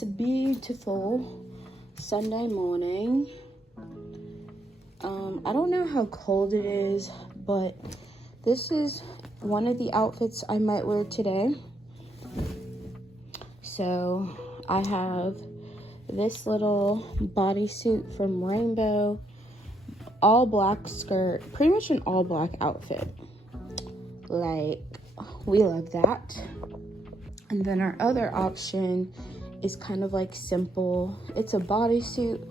It's a beautiful Sunday morning. I don't know how cold it is, but this is one of the outfits I might wear today. So I have this little bodysuit from Rainbow, all black skirt, pretty much an all black outfit. Like, we love that. And then our other option is kind of like simple. It's a bodysuit,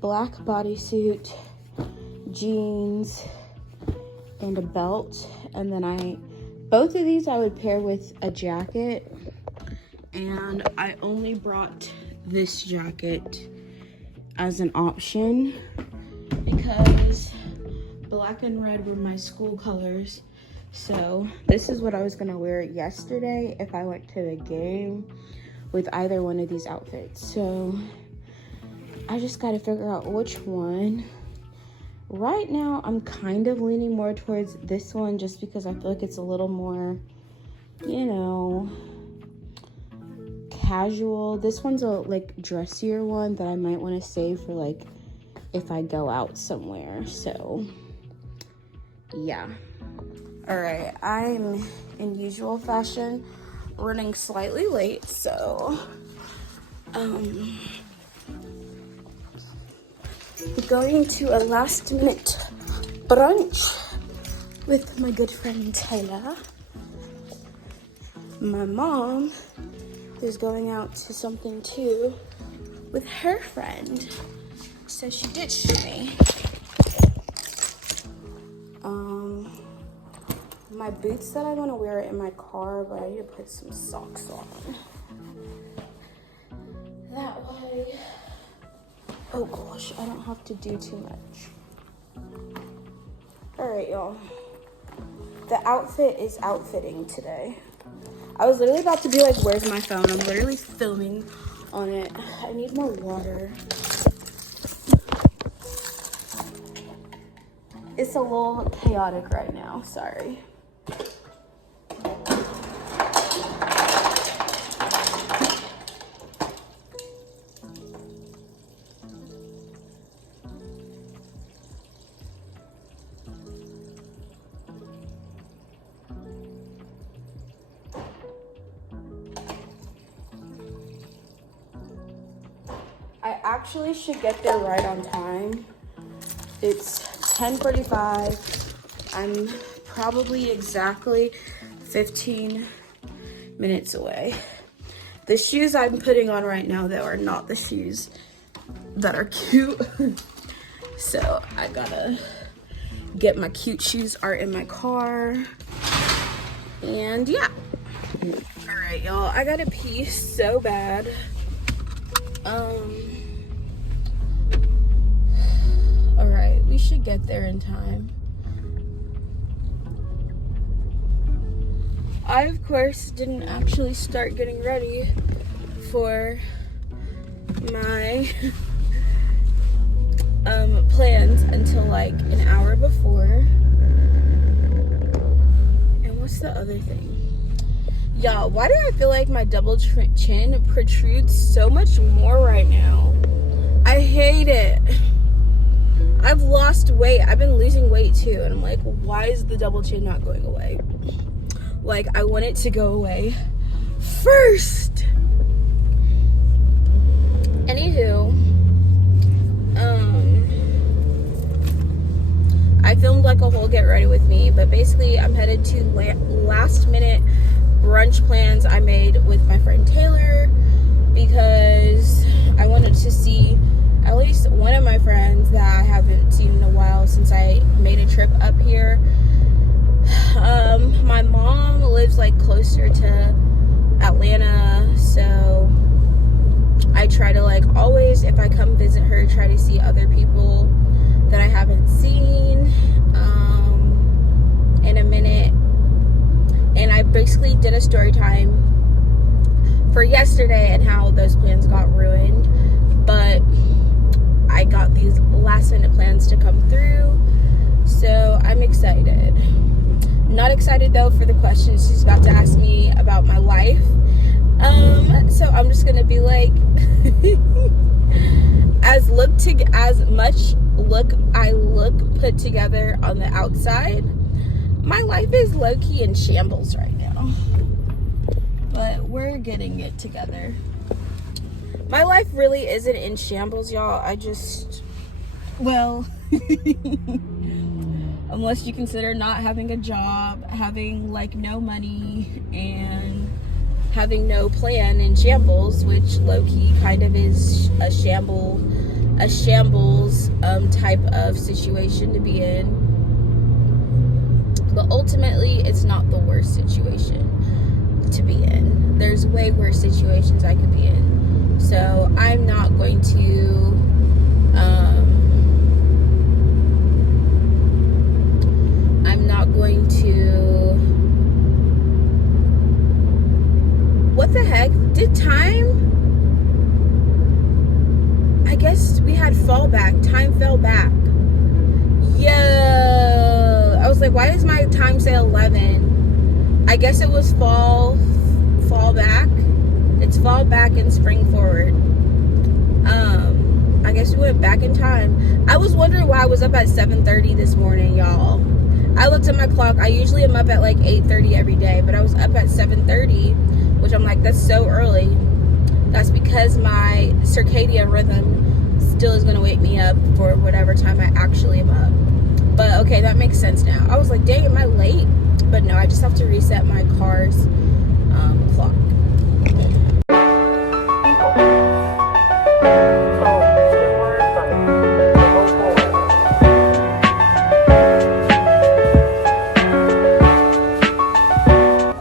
black bodysuit, jeans, and a belt. And then both of these I would pair with a jacket. And I only brought this jacket as an option because black and red were my school colors. So this is what I was gonna wear yesterday if I went to the game with either one of these outfits. So I just gotta figure out which one. Right now I'm kind of leaning more towards this one just because I feel like it's a little more, you know, casual. This one's a like dressier one that I might want to save for like if I go out somewhere. So yeah. All right, I'm in usual fashion running slightly late, so going to a last minute brunch with my good friend Taylor. My mom is going out to something too with her friend, so she ditched me. My boots that I want to wear in my car, but I need to put some socks on. That way, oh gosh, I don't have to do too much. All right, y'all. The outfit is outfitting today. I was literally about to be like, where's my phone? I'm literally filming on it. I need more water. It's a little chaotic right now, sorry. I actually should get there right on time. It's 10:45. I'm probably exactly 15 minutes away. The shoes I'm putting on right now, though, are not the shoes that are cute. So I gotta get my cute shoes are in my car. And yeah. All right, y'all, I gotta pee so bad. All right, we should get there in time. I, of course, didn't actually start getting ready for my plans until like an hour before. And what's the other thing? Y'all, why do I feel like my double chin protrudes so much more right now? I hate it. I've lost weight. I've been losing weight too. And I'm like, why is the double chin not going away? Like, I want it to go away first. Anywho, I filmed like a whole get ready with me, but basically I'm headed to last minute brunch plans I made with my friend Taylor because I wanted to see at least one of my friends that I haven't seen in a while since I made a trip up here. My mom lives like closer to Atlanta, so I try to like always, if I come visit her, try to see other people that I haven't seen in a minute. And I basically did a story time for yesterday and how those plans got ruined, but I got these last minute plans to come through, so I'm excited. Not excited though for the questions she's about to ask me about my life, So I'm just gonna be like, as much look I look put together on the outside, my life is low-key in shambles right now. But we're getting it together. My life really isn't in shambles, y'all. Well, unless you consider not having a job, having like no money, and having no plan in shambles, which low-key kind of is a shambles type of situation to be in. But ultimately, it's not the worst situation to be in. There's way worse situations I could be in. So I'm not going to what the heck? Did time? I guess we had fallback. Time fell back. Yo, I was like, why does my time say 11? I guess it was fall back. It's fall back and spring forward. I guess we went back in time. I was wondering why I was up at 7:30 this morning, y'all. I looked at my clock. I usually am up at like 8:30 every day, but I was up at 7:30, which I'm like, that's so early. That's because my circadian rhythm still is gonna wake me up for whatever time I actually am up. But okay, that makes sense now. I was like, dang, am I late? But no, I just have to reset my car's clock.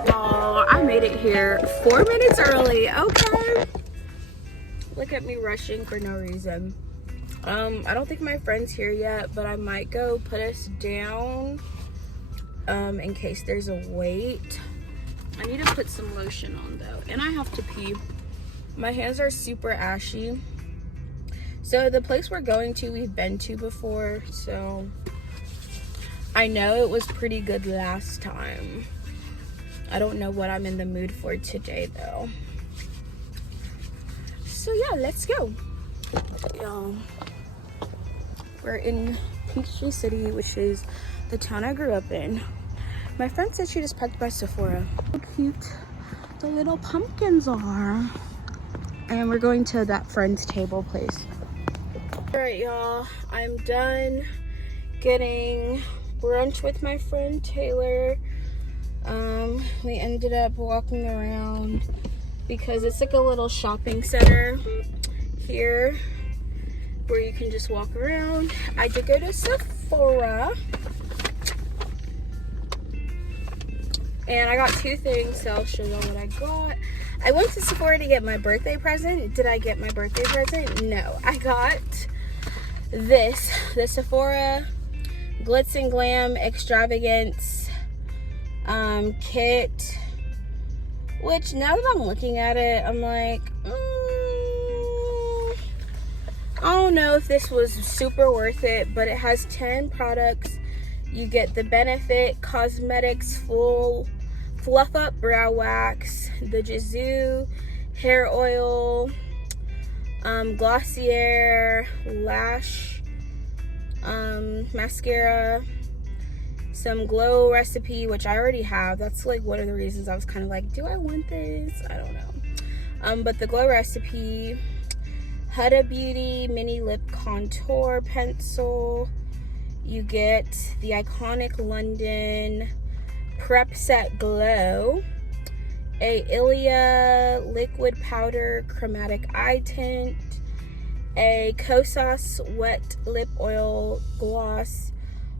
Y'all, I made it here 4 minutes early. Okay. Look at me rushing for no reason. I don't think my friend's here yet, but I might go put us down in case there's a wait. I need to put some lotion on though, and I have to pee. My hands are super ashy. So the place we're going to, we've been to before, so I know it was pretty good last time. I don't know what I'm in the mood for today though. So yeah, let's go. Y'all, we're in Peachtree City, which is the town I grew up in. My friend said she just parked by Sephora. How cute the little pumpkins are. And we're going to that friend's table place. All right, y'all, I'm done getting brunch with my friend Taylor. We ended up walking around because it's like a little shopping center here where you can just walk around. I did go to Sephora and I got two things, so I'll show you what I got. I went to Sephora to get my birthday present. Did I get my birthday present? No. I got this, the Sephora Glitz and Glam Extravagance kit, which now that I'm looking at it, I'm like, I don't know if this was super worth it, but it has 10 products. You get the Benefit Cosmetics Full Fluff Up Brow Wax, the Jazoo Hair Oil, Glossier Lash Mascara, some Glow Recipe, which I already have. That's like one of the reasons I was kind of like, do I want this? I don't know. But the Glow Recipe, Huda Beauty Mini Lip Contour Pencil. You get the iconic London Prep Set Glow, a Ilia Liquid Powder Chromatic Eye Tint, a Kosas Wet Lip Oil Gloss,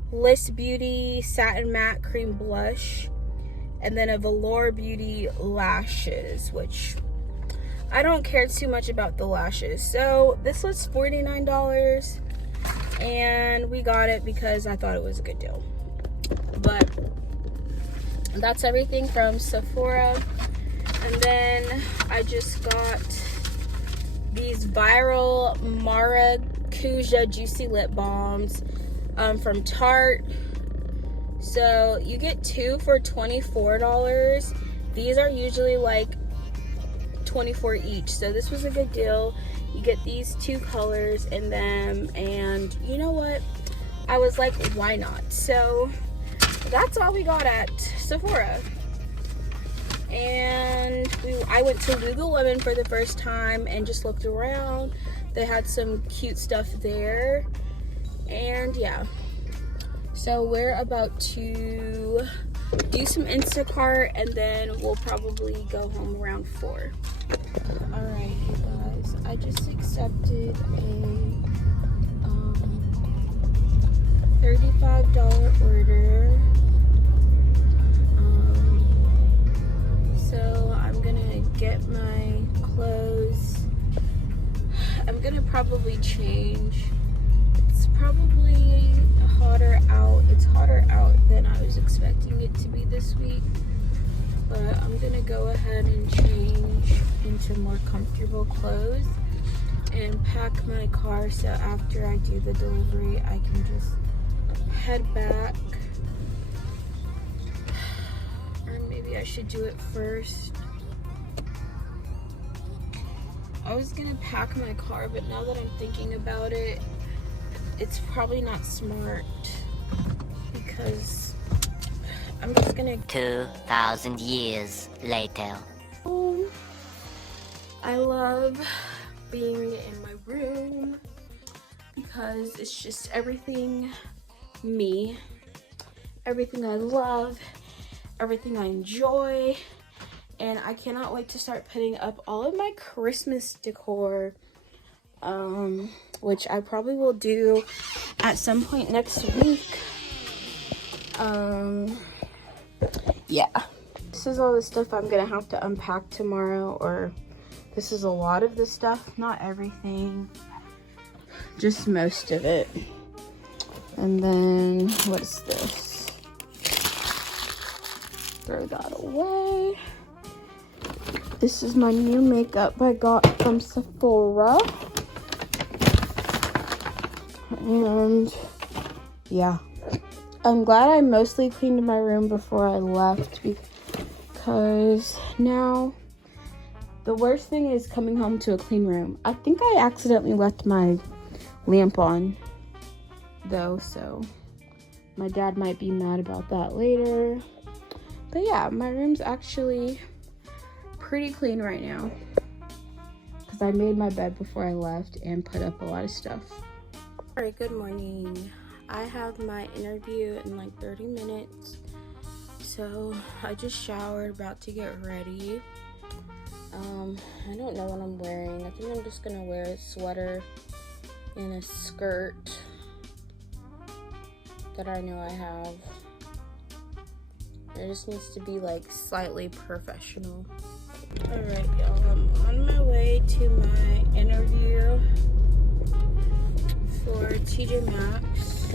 Bliss Beauty Satin Matte Cream Blush, and then a Velour Beauty Lashes, which I don't care too much about the lashes. So this was $49 and we got it because I thought it was a good deal. But that's everything from Sephora. And then I just got these Viral Maracuja Juicy Lip Balms from Tarte. So you get two for $24. These are usually like $24 each, so this was a good deal. You get these 2 colors in them, and you know what, I was like, why not? So that's all we got at Sephora. And I went to Lululemon for the first time and just looked around. They had some cute stuff there, and yeah, so we're about to do some Instacart, and then we'll probably go home around 4. All right, you guys, I just accepted a $35 order. So I'm gonna get my clothes. I'm gonna probably change. It's probably hotter out. It's hotter out than I was expecting it to be this week. But I'm gonna go ahead and change into more comfortable clothes and pack my car, so after I do the delivery I can just head back. Or maybe I should do it first. I was gonna pack my car, but now that I'm thinking about it, it's probably not smart because I'm just gonna... 2,000 years later. I love being in my room because it's just everything me, everything I love, everything I enjoy, and I cannot wait to start putting up all of my Christmas decor, which I probably will do at some point next week. Yeah, this is all the stuff I'm gonna have to unpack tomorrow, or this is a lot of the stuff, not everything, just most of it. And then what's this? Throw that away. This is my new makeup I got from Sephora. And yeah, I'm glad I mostly cleaned my room before I left, because now the worst thing is coming home to a clean room. I think I accidentally left my lamp on though, so my dad might be mad about that later. But yeah, my room's actually pretty clean right now because I made my bed before I left and put up a lot of stuff. All right, good morning. I have my interview in like 30 minutes, so I just showered, about to get ready. I don't know what I'm wearing. I think I'm just gonna wear a sweater and a skirt that I know I have. It just needs to be like slightly professional. All right, y'all, I'm on my way to my interview for TJ Maxx.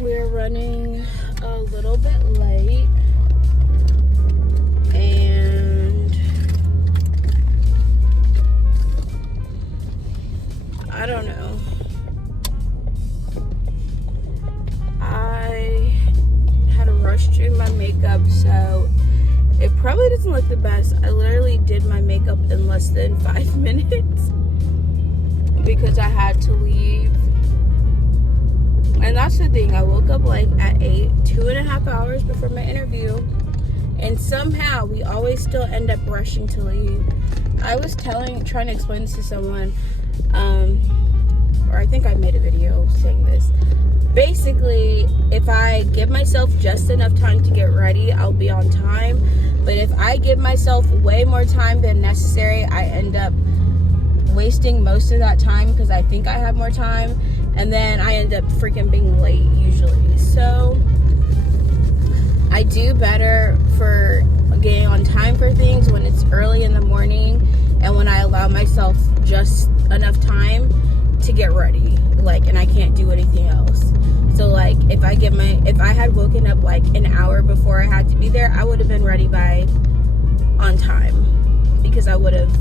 We're running a little bit late, and I don't know. I had to rush through my makeup, so it probably doesn't look the best. I literally did my makeup in less than 5 minutes because I had to leave. And that's the thing, I woke up like at 8, 2.5 hours before my interview, and somehow we always still end up rushing to leave. I was trying to explain this to someone, or I think I made a video saying this. Basically, if I give myself just enough time to get ready, I'll be on time. But if I give myself way more time than necessary, I end up wasting most of that time because I think I have more time, and then I end up freaking being late usually. So I do better for getting on time for things when it's early in the morning and when I allow myself just enough time to get ready, like, and I can't do anything else. So like if I had woken up like an hour before I had to be there, I would have been ready by on time because I would have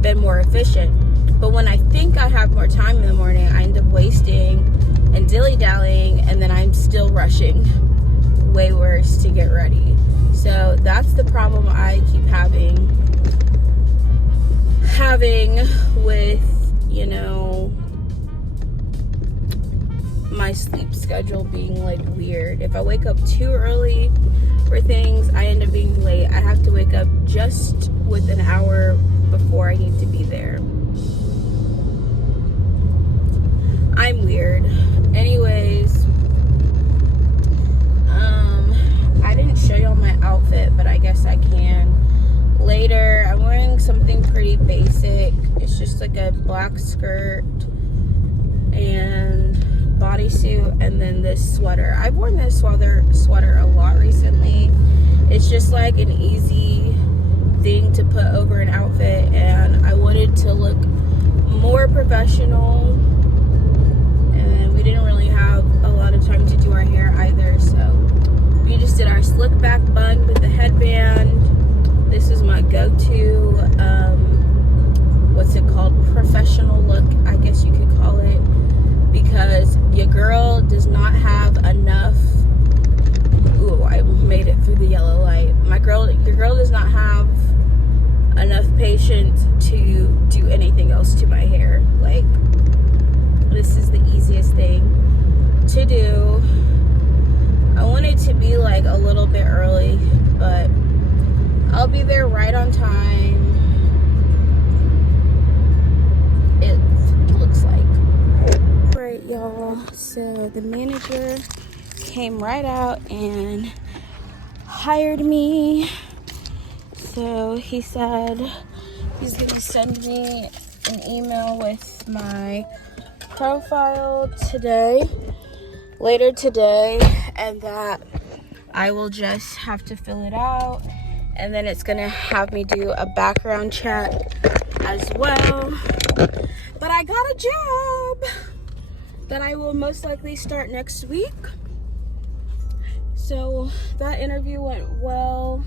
been more efficient. But when I think I have more time in the morning, I end up wasting and dilly-dallying, and then I'm still rushing way worse to get ready. So that's the problem I keep having having with, you know, my sleep schedule being like weird. If I wake up too early for things, I end up being late. I have to wake up just with an hour before I need to be there. I'm weird. Anyways, I didn't show y'all my outfit, but I guess I can later. I'm wearing something pretty basic. It's just like a black skirt and bodysuit, and then this sweater. I've worn this sweater a lot recently. It's just like an easy thing to put over an outfit, and I wanted to look more professional, and we didn't really have a lot of time to do our hair either, so we just did our slick back bun with the headband. This is my go-to what's it called, professional look, I guess you could call it, because your girl does not have enough. Ooh, I made it through the yellow light. Your girl does not have enough patience to do anything else to my hair. Like, this is the easiest thing to do. I want it to be like a little bit early, but I'll be there right on time. It looks like. Right, y'all, so the manager came right out and hired me. So he said he's gonna send me an email with my profile later today, and that I will just have to fill it out, and then it's gonna have me do a background check as well. But I got a job that I will most likely start next week. So that interview went well,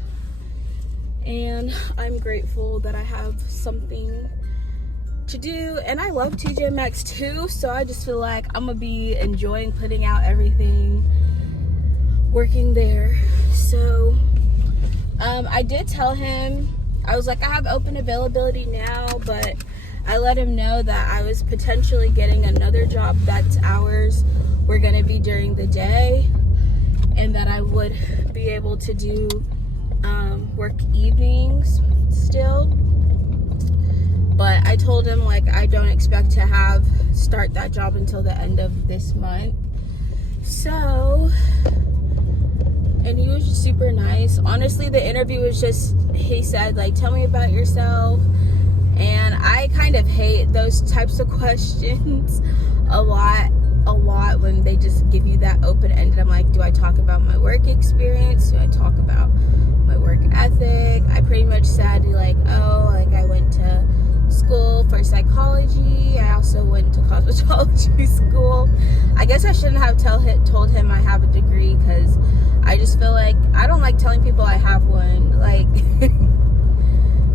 and I'm grateful that I have something to do. And I love TJ Maxx too, so I just feel like I'm gonna be enjoying putting out everything working there. So I did tell him, I was like, I have open availability now, but I let him know that I was potentially getting another job that's hours were gonna be during the day, and that I would be able to do work evenings still. But I told him, like, I don't expect to start that job until the end of this month. So, and he was just super nice. Honestly, the interview was just, he said, like, tell me about yourself. And I kind of hate those types of questions a lot when they just give you that open-ended. I'm like, do I talk about my work experience? Do I talk about my work ethic? I pretty much said, like, oh, like, I went to school for psychology. I also went to cosmetology school. I guess I shouldn't have told him I have a degree, because I just feel like I don't like telling people I have one, like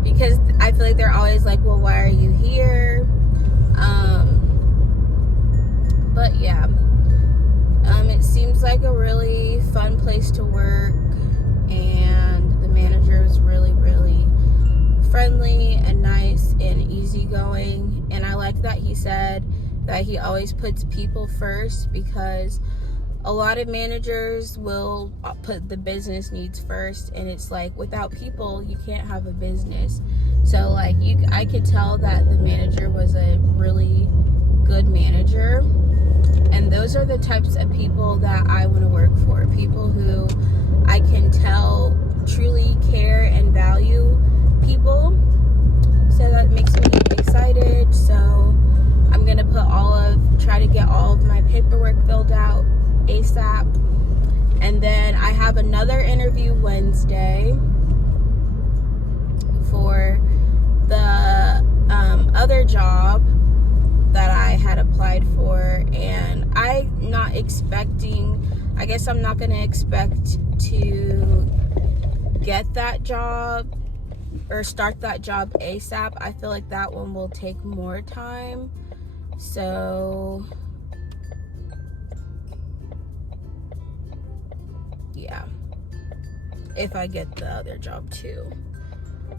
because I feel like they're always like, well, why are you here? But yeah, it seems like a really fun place to work, and the manager is really, really friendly and nice and easygoing. And I like that he said that he always puts people first, because a lot of managers will put the business needs first, and it's like, without people you can't have a business. So like, I could tell that the manager was a really good manager, and those are the types of people that I want to work for. People who I can tell truly care and value people. So that makes me excited. So I'm gonna try to get all of my paperwork filled out ASAP. And then I have another interview Wednesday for the other job that I had applied for, and I'm not expecting, I guess I'm not gonna expect to get that job or start that job ASAP. I feel like that one will take more time. So yeah, if I get the other job too,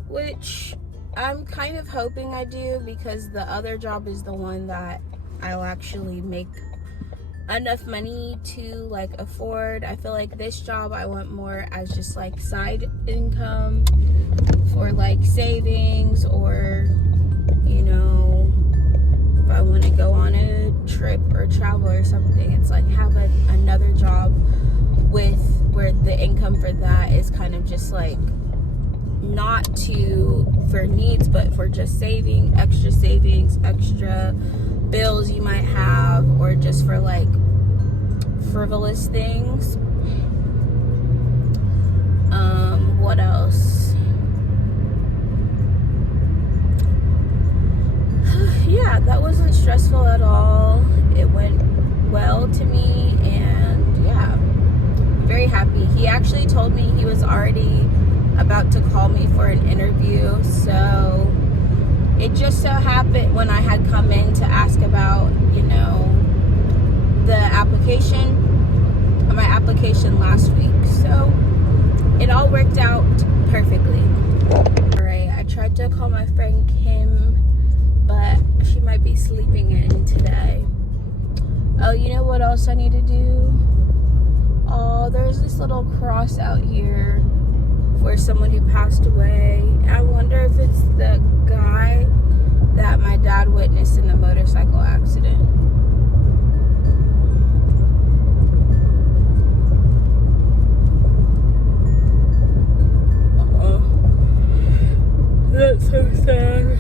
which I'm kind of hoping I do, because the other job is the one that I'll actually make enough money to like afford. I feel like this job I want more as just like side income for like savings, or you know, if I want to go on a trip or travel or something, it's like have another job with where the income for that is kind of just like not for needs, but for just savings, extra bills you might have, or just for like frivolous things. What else? Yeah, that wasn't stressful at all. It went well to me, and yeah, very happy. He actually told me he was already about to call me for an interview, so it just so happened when I had come in to ask about, you know, my application last week, so it all worked out perfectly. Alright, I tried to call my friend Kim, but she might be sleeping in today. Oh, you know what else I need to do? Oh, there's this little cross out here for someone who passed away. I wonder if it's the guy that my dad witnessed in the motorcycle accident. That's so sad.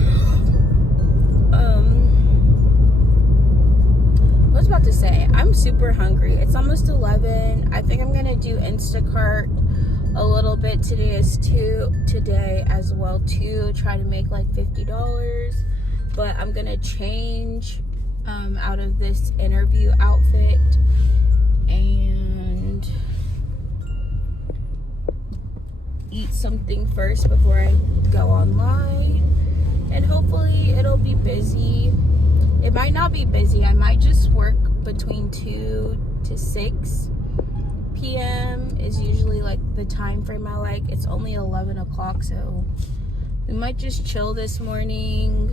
I was about to say, I'm super hungry. It's almost 11. I think I'm gonna do Instacart a little bit today as well too. Try to make like $50. But I'm gonna change out of this interview outfit and eat something first before I go online, and hopefully it'll be busy. It might not be busy. I might just work between 2 to 6 p.m. is usually like the time frame I like. It's only 11 o'clock, so we might just chill this morning.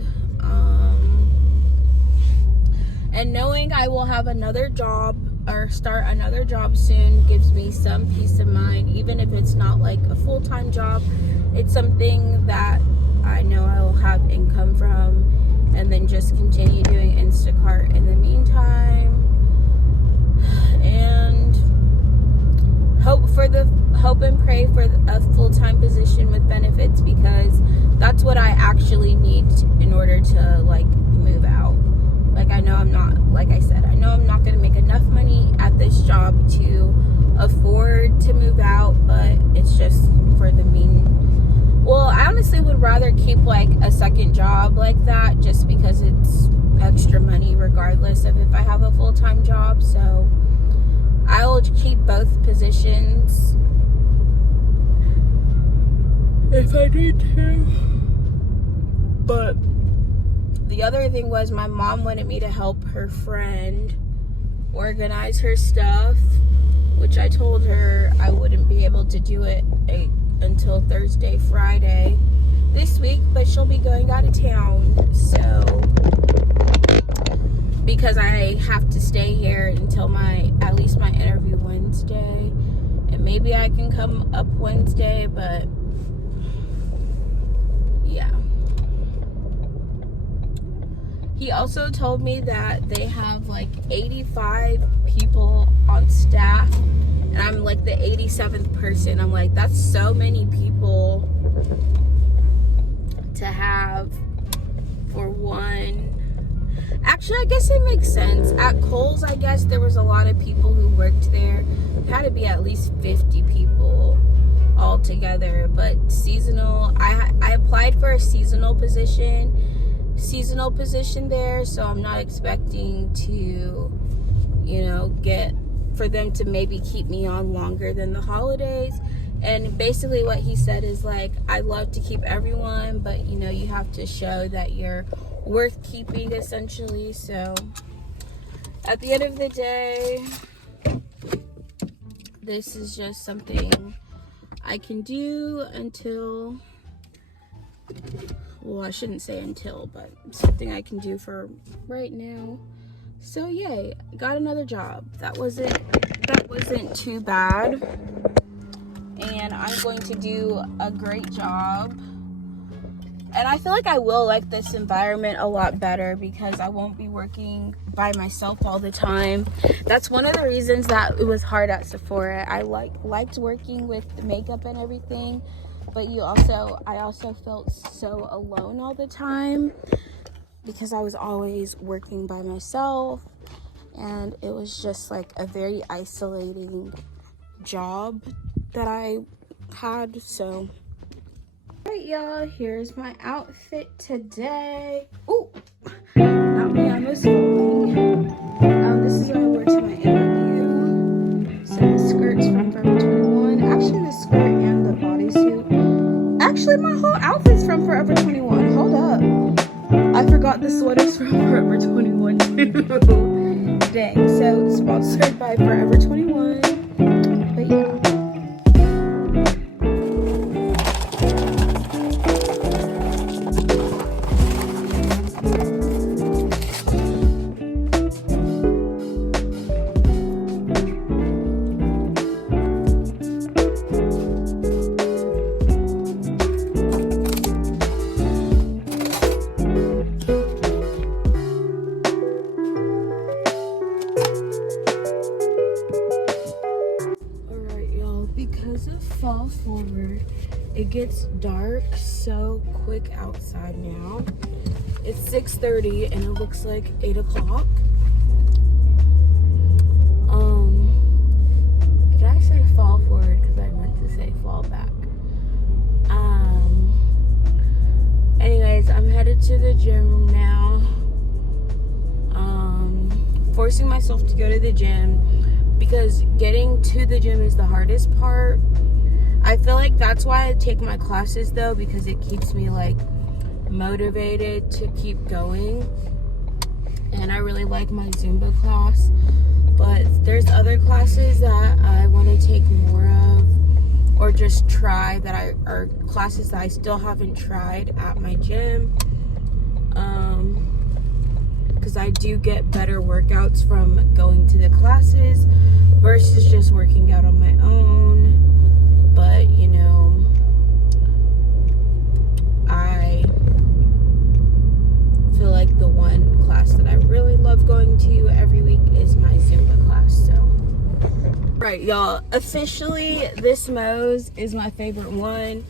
And knowing I will have another job or start another job soon gives me some peace of mind. Even if it's not like a full-time job, it's something that I know I will have income from, and then just continue doing Instacart in the meantime, and hope and pray for a full-time position with benefits, because that's what I actually need in order to like move out. Like, I know I'm not, like I said, I know I'm not going to make enough money at this job to afford to move out, but it's just for the well, I honestly would rather keep like a second job like that, just because it's extra money regardless of if I have a full-time job. So I will keep both positions if I need to. But the other thing was, my mom wanted me to help her friend organize her stuff, which I told her I wouldn't be able to do it until Thursday, Friday this week, but she'll be going out of town, so because I have to stay here until at least my interview Wednesday, and maybe I can come up Wednesday, but yeah. He also told me that they have like 85 people on staff, and I'm like the 87th person. I'm like, that's so many people to have for one. Actually, I guess it makes sense. At Kohl's, I guess there was a lot of people who worked there. It had to be at least 50 people altogether. But seasonal, I applied for a seasonal position there, so I'm not expecting to, you know, for them to maybe keep me on longer than the holidays. And basically what he said is like, I love to keep everyone, but you know, you have to show that you're worth keeping, essentially. So at the end of the day, this is just something I can do until well, I shouldn't say until, but something I can do for right now. So yay, got another job. That wasn't too bad. And I'm going to do a great job. And I feel like I will like this environment a lot better because I won't be working by myself all the time. That's one of the reasons that it was hard at Sephora. I liked working with the makeup and everything, but I also felt so alone all the time because I was always working by myself, and it was just like a very isolating job that I had. So alright, y'all, here's my outfit today. Ooh, not me, I was falling. This is what I wore to my interview. Some skirts from Forever 21. Actually, the skirt and the bodysuit. Actually, my whole outfit's from Forever 21. Hold up. I forgot the sweater's from Forever 21 too. Dang, so sponsored by Forever 21. But yeah. Because of fall forward, it gets dark so quick outside now. It's 6:30 and it looks like 8 o'clock. Did I say fall forward? Because I meant to say fall back. Anyways, I'm headed to the gym now. Forcing myself to go to the gym, because getting to the gym is the hardest part. I feel like that's why I take my classes though, because it keeps me like motivated to keep going. And I really like my Zumba class, but there's other classes that I want to take more of, or just try are classes that I still haven't tried at my gym. Because I do get better workouts from going to the classes versus just working out on my own. But you know, I feel like the one class that I really love going to every week is my Zumba class. So right, y'all, officially this Moe's is my favorite one,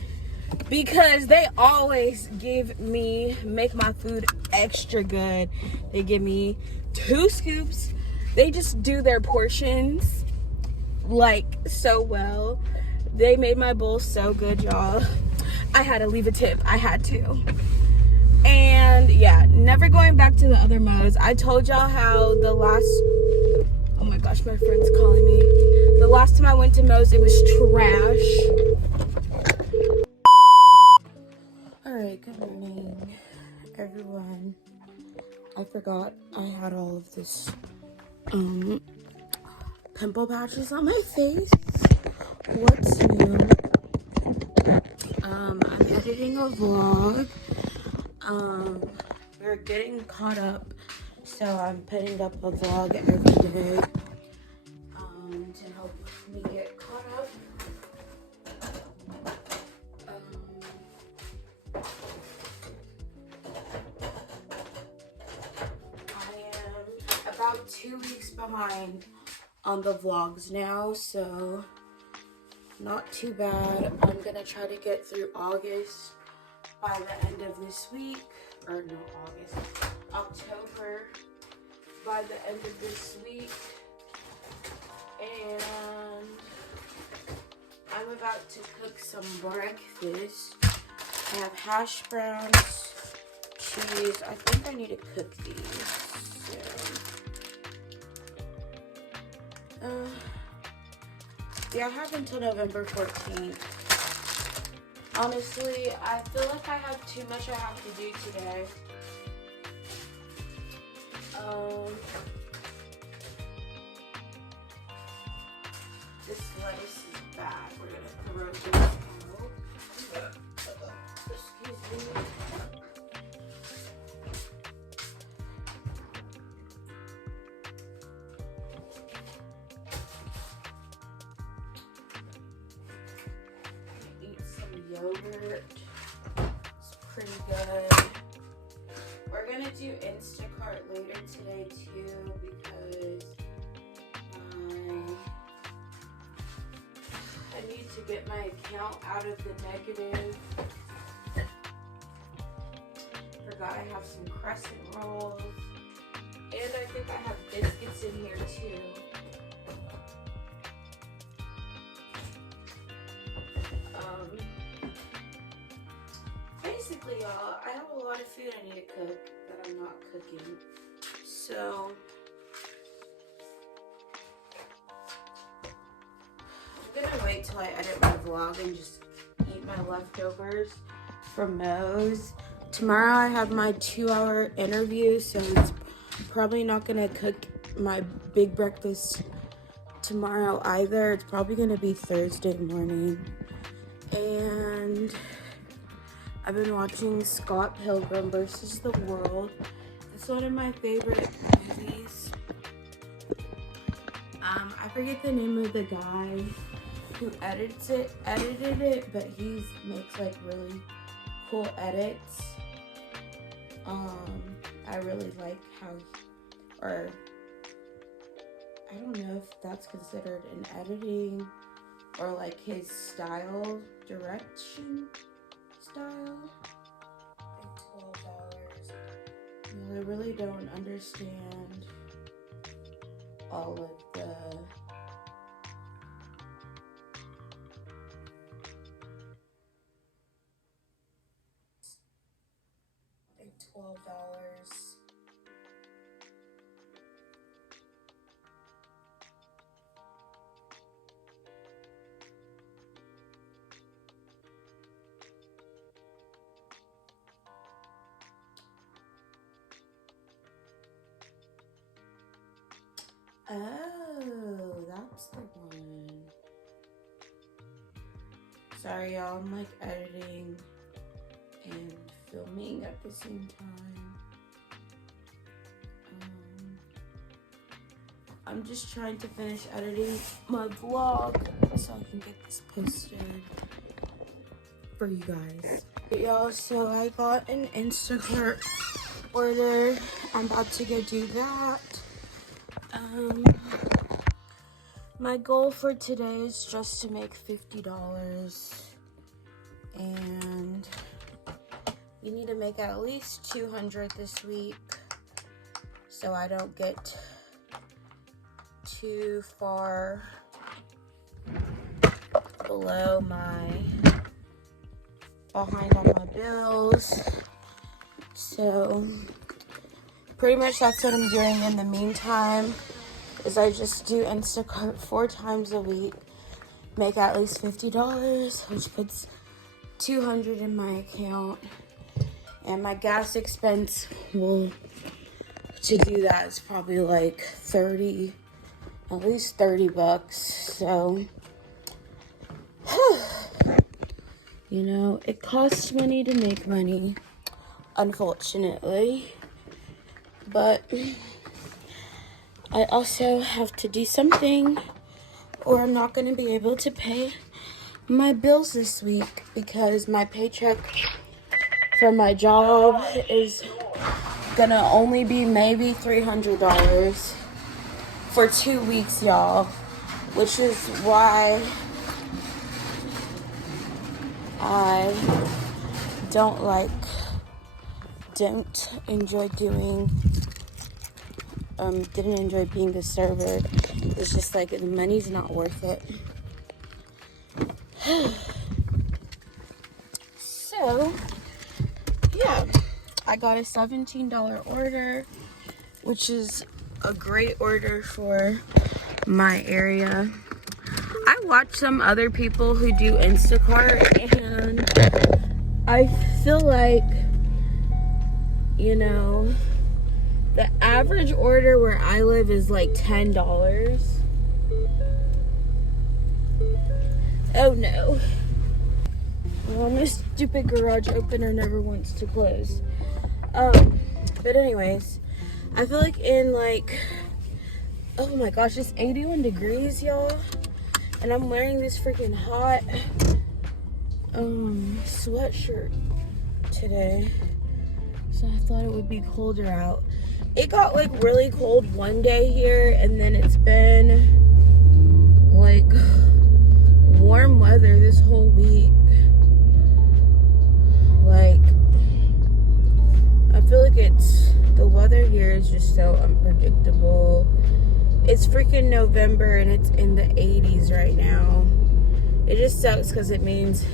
because they always make my food extra good. They give me 2 scoops. They just do their portions like so well. They made my bowl so good, y'all. I had to leave a tip. I had to. And yeah, never going back to the other Moe's. I told y'all how oh my gosh, my friend's calling me. The last time I went to Moe's, it was trash. Alright, good morning, everyone. I forgot I had all of this pimple patches on my face. What's new? I'm editing a vlog. We're getting caught up, so I'm putting up a vlog every day to help me get caught up. About 2 weeks behind on the vlogs now, so not too bad. I'm gonna try to get through August by the end of this week, or no, October by the end of this week. And I'm about to cook some breakfast. I have hash browns, cheese. I think I need to cook these. Yeah, I have until November 14th. Honestly, I feel like I have too much I have to do today. This lettuce is bad. We're gonna throw this out. Excuse me. yogurt. It's pretty good. We're gonna do Instacart later today too because I need to get my account out of the negative. Forgot I have some crescent rolls. And I think I have biscuits in here too. Basically, y'all, I have a lot of food I need to cook that I'm not cooking. So, I'm gonna wait till I edit my vlog and just eat my leftovers from Moe's. Tomorrow I have my 2-hour interview, so it's probably not gonna cook my big breakfast tomorrow either. It's probably gonna be Thursday morning. And I've been watching Scott Pilgrim vs. the World. It's one of my favorite movies. I forget the name of the guy who edited it, but he makes like really cool edits. I really like how, or I don't know if that's considered an editing or like his style, direction style. $12. I really don't understand all of the $12. Oh, that's the one. Sorry, y'all. I'm like editing and filming at the same time. I'm just trying to finish editing my vlog so I can get this posted for you guys. But y'all, so I got an Instacart order. I'm about to go do that. My goal for today is just to make $50, and you need to make at least 200 this week so I don't get too far below behind on my bills. So pretty much that's what I'm doing in the meantime, is I just do Instacart 4 times a week, make at least $50, which puts $200 in my account, and my gas expense to do that is probably like at least 30 bucks. So, you know, it costs money to make money, unfortunately, but I also have to do something or I'm not going to be able to pay my bills this week because my paycheck from my job is going to only be maybe $300 for 2 weeks, y'all, which is why I didn't enjoy being the server. It's just like the money's not worth it. So, yeah, I got a $17 order, which is a great order for my area. I watch some other people who do Instacart, and I feel like, you know, the average order where I live is like $10. Oh no. Well, my stupid garage opener never wants to close. But anyways, I feel like oh my gosh, it's 81 degrees, y'all. And I'm wearing this freaking hot sweatshirt today. So I thought it would be colder out. It got like really cold one day here, and then it's been like warm weather this whole week. Like, I feel like the weather here is just so unpredictable. It's freaking November and it's in the 80s right now. It just sucks because it means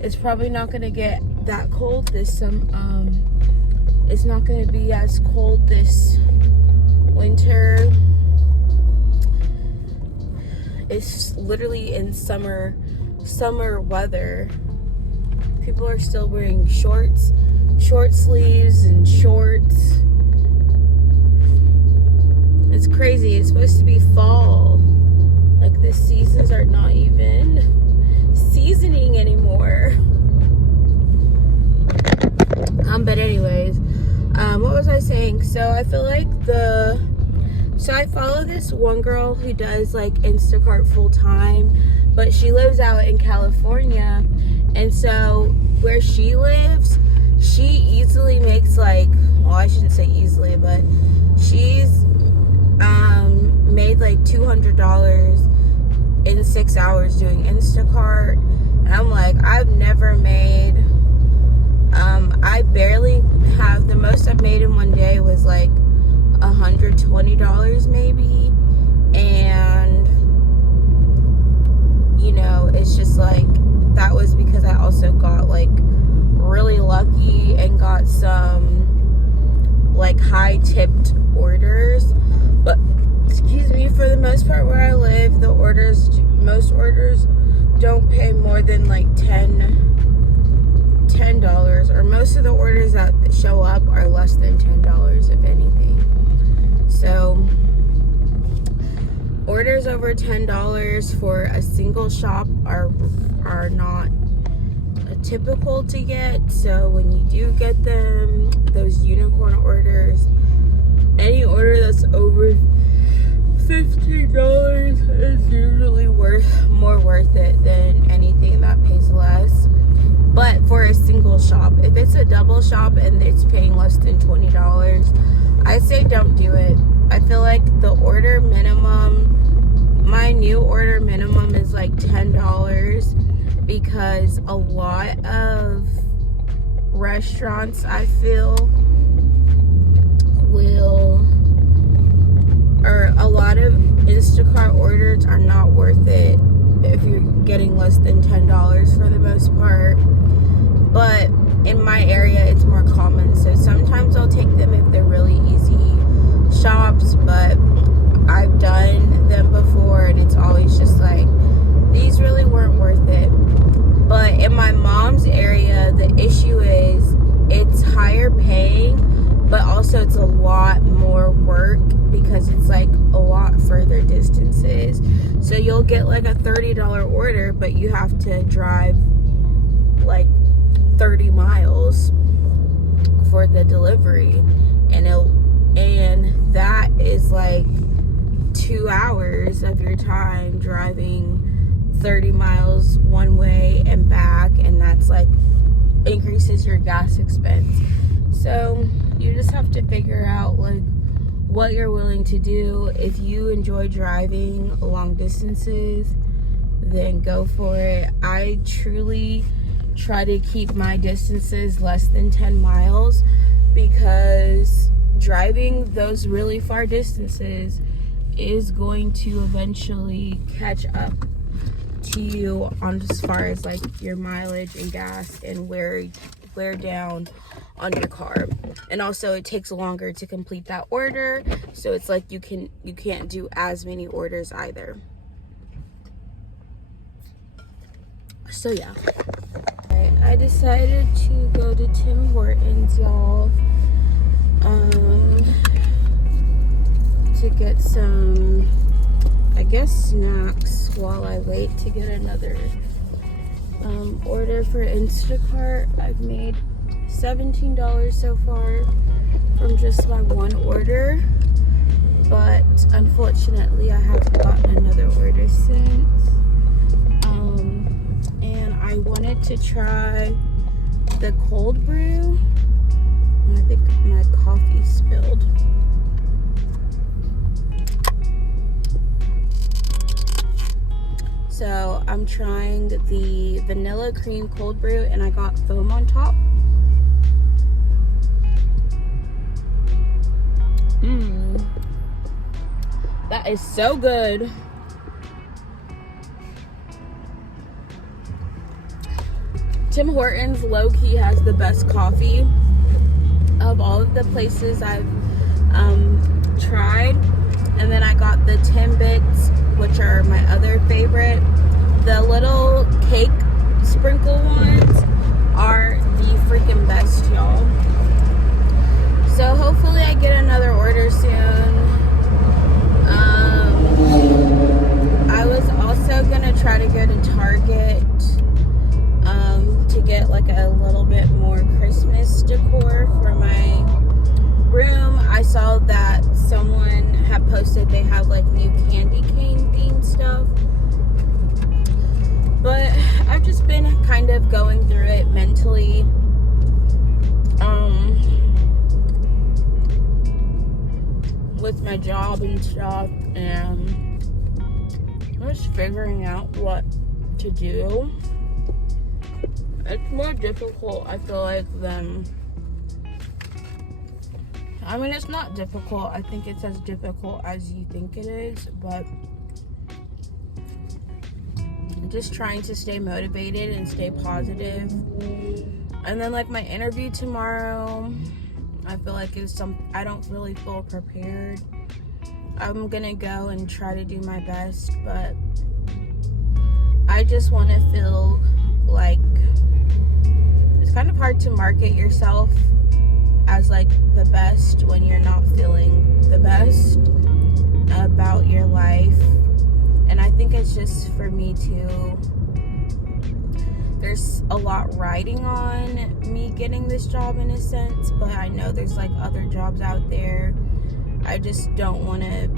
it's probably not going to get that cold this it's not going to be as cold this winter. It's literally in summer weather. People are still wearing shorts, short sleeves, and shorts. It's crazy. It's supposed to be fall. Like, the seasons are not even seasoning anymore. But anyways, what was I saying? So I feel like so I follow this one girl who does like Instacart full time, but she lives out in California, and so where she lives, she easily makes like, well, I shouldn't say easily, but she's made like $200 in 6 hours doing Instacart. And I'm like, I've never made, I barely have, the most I've made in one day was like $120 maybe. And you know, it's just like, that was because I also got like really lucky and got some like high tipped orders. But excuse me, for the most part where I live, most orders don't pay more than like $10, or most of the orders that show up are less than $10, if anything. So orders over $10 for a single shop are not typical to get. So when you do get them, those unicorn orders, any order that's over $15 is usually more worth it than anything that pays less. But for a single shop, if it's a double shop and it's paying less than $20, I say don't do it. I feel like the order minimum, my new order minimum is like $10, because a lot of restaurants, I feel, or a lot of Instacart orders are not worth it if you're getting less than $10 for the most part. But in my area, it's more common, so sometimes I'll take them if they're really easy shops, but I've done them before and it's always just like, these really weren't worth it. But in my mom's area, the issue is it's higher paying, but also it's a lot more work because it's like a lot further distances. So you'll get like a $30 order, but you have to drive like 30 miles for the delivery, and that is like 2 hours of your time driving 30 miles one way and back, and that's like increases your gas expense. So you just have to figure out like what you're willing to do. If you enjoy driving long distances, then go for it. I truly try to keep my distances less than 10 miles because driving those really far distances is going to eventually catch up to you on as far as like your mileage and gas and wear down on your car. And also it takes longer to complete that order, so it's like you can't do as many orders either. So yeah, I decided to go to Tim Hortons, y'all, to get some, I guess, snacks while I wait to get another order for Instacart. I've made $17 so far from just my one order, but unfortunately I haven't gotten another order since. And I wanted excited to try the cold brew. I think my coffee spilled. So I'm trying the vanilla cream cold brew, and I got foam on top. That is so good. Tim Hortons low-key has the best coffee of all of the places I've tried. And then I got the Timbits, which are my other favorite. The little cake sprinkle ones are the freaking best, y'all. So hopefully I get another order soon. I was also gonna try to go to Target to get like a little bit more Christmas decor for my room. I saw that someone had posted they have like new candy cane themed stuff, but I've just been kind of going through it mentally. With my job and stuff, and I'm just figuring out what to do. It's more difficult, I feel like, than... I mean, it's not difficult. I think it's as difficult as you think it is, but just trying to stay motivated and stay positive. And then, like, my interview tomorrow, I feel like I don't really feel prepared. I'm gonna go and try to do my best, but I just want to feel like it's kind of hard to market yourself as like the best when you're not feeling the best about your life. And I think it's just for me too. There's a lot riding on me getting this job in a sense, but I know there's like other jobs out there. I just don't want to,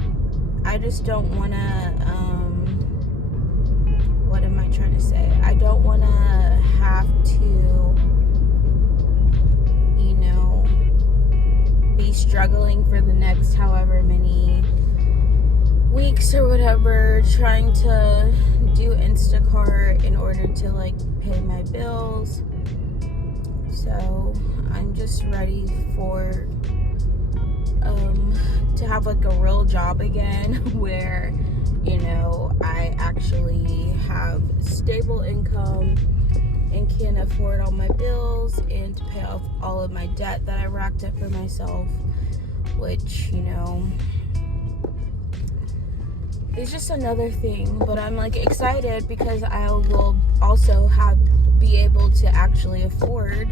what am I trying to say? I don't want to have to, be struggling for the next however many weeks or whatever, trying to do Instacart in order to like pay my bills. So I'm just ready for to have like a real job again where I actually have stable income and can afford all my bills and to pay off all of my debt that I racked up for myself, which it's just another thing. But I'm like excited because I will also be able to actually afford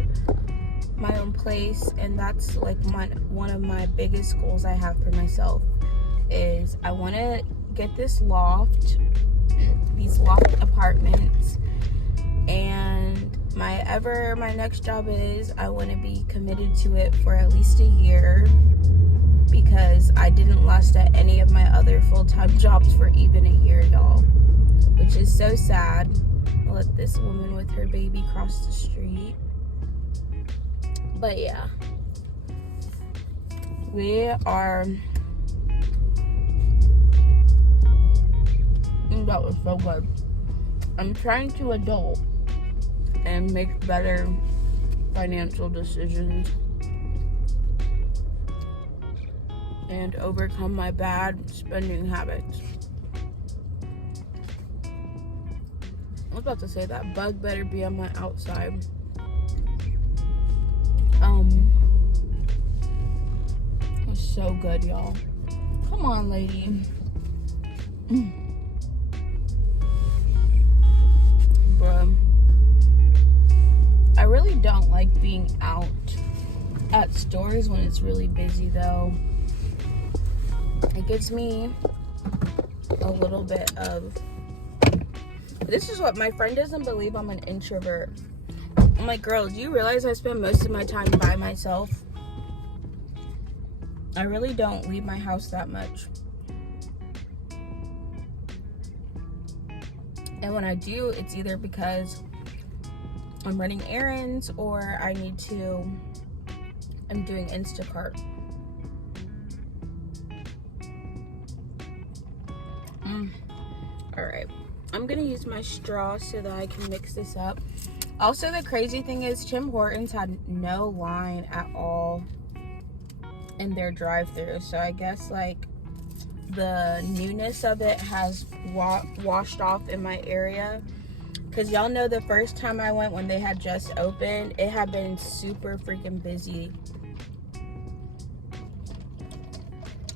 my own place, and that's like one of my biggest goals I have for myself is I want to get these loft apartments, and my next job is I want to be committed to it for at least a year, because I didn't last at any of my other full-time jobs for even a year, y'all, which is so sad. I'll let this woman with her baby cross the street. But yeah, that was so good. I'm trying to adult and make better financial decisions and overcome my bad spending habits. I was about to say that bug better be on my outside. It's so good, y'all. Come on, lady. Bruh. I really don't like being out at stores when it's really busy, though. It gives me a little bit of... This is what my friend doesn't believe I'm an introvert. I'm like, girl, do you realize I spend most of my time by myself? I really don't leave my house that much. And when I do, it's either because I'm running errands or I'm doing Instacart. All right, I'm gonna use my straw so that I can mix this up. Also, the crazy thing is Tim Hortons had no line at all in their drive-thru, so I guess like the newness of it has washed off in my area, because y'all know the first time I went when they had just opened, it had been super freaking busy.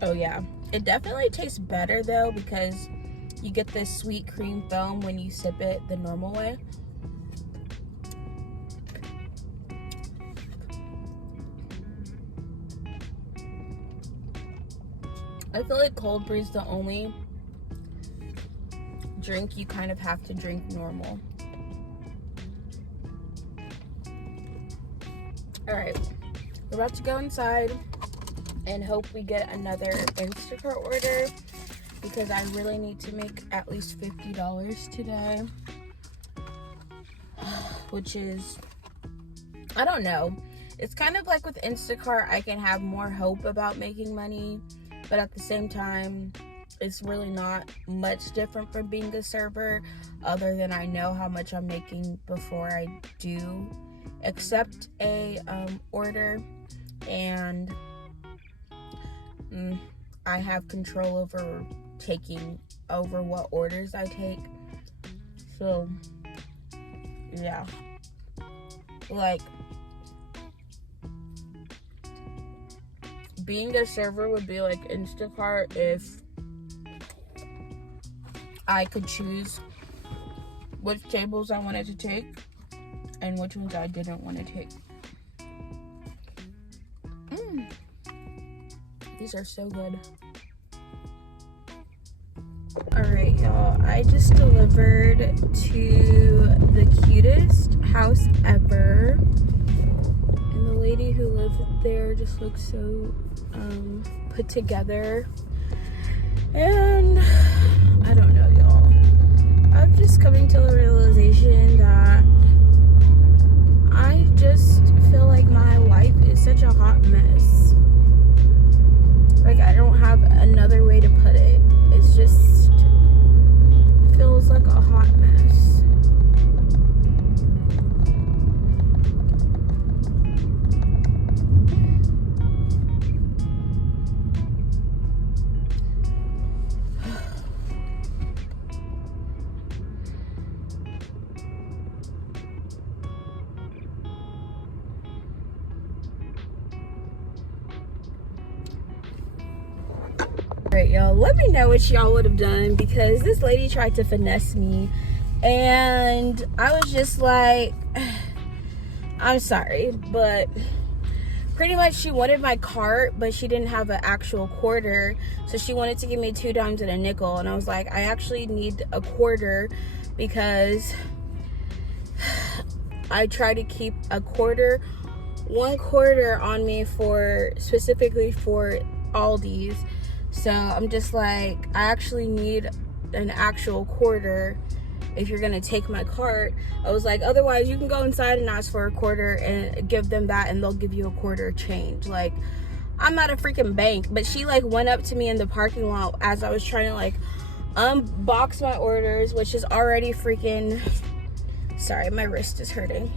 Oh yeah, it definitely tastes better though, because you get this sweet cream foam when you sip it the normal way. I feel like cold brew is the only drink you kind of have to drink normal. All right, we're about to go inside and hope we get another Instacart order, because I really need to make at least $50 today, which is, I don't know. It's kind of like with Instacart, I can have more hope about making money, but at the same time, it's really not much different from being a server, other than I know how much I'm making before I do accept a order, and I have control over taking over what orders I take. So yeah, like being a server would be like Instacart if I could choose which tables I wanted to take and which ones I didn't want to take. These are so good. Alright, y'all, I just delivered to the cutest house ever, and the lady who lived there just looks so put together. And I don't know, y'all, I'm just coming to the realization that I just feel like my life is such a hot mess. Like, I don't have another way to put it. It's just feels like a hot mess. Alright, y'all, let me know what y'all would have done, because this lady tried to finesse me and I was just like, I'm sorry, but pretty much she wanted my cart, but she didn't have an actual quarter, so she wanted to give me 2 dimes and a nickel, and I was like, I actually need a quarter, because I try to keep a quarter, 1 quarter on me for specifically for Aldi's. So I'm just like, I actually need an actual quarter if you're gonna take my cart. I was like, otherwise you can go inside and ask for a quarter and give them that, and they'll give you a quarter change. Like, I'm not a freaking bank. But she like went up to me in the parking lot as I was trying to like unbox my orders, which is already freaking, sorry, my wrist is hurting.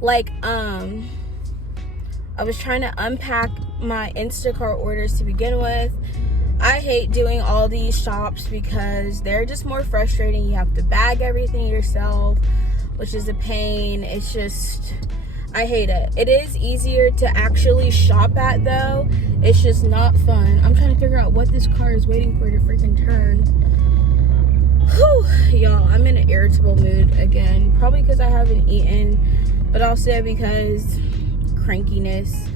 Like, I was trying to unpack my Instacart orders to begin with. I hate doing all these shops because they're just more frustrating. You have to bag everything yourself, which is a pain. It's just, I hate it. It is easier to actually shop at though. It's just not fun. I'm trying to figure out what this car is waiting for to freaking turn. Whew, y'all, I'm in an irritable mood again. Probably because I haven't eaten, but also because crankiness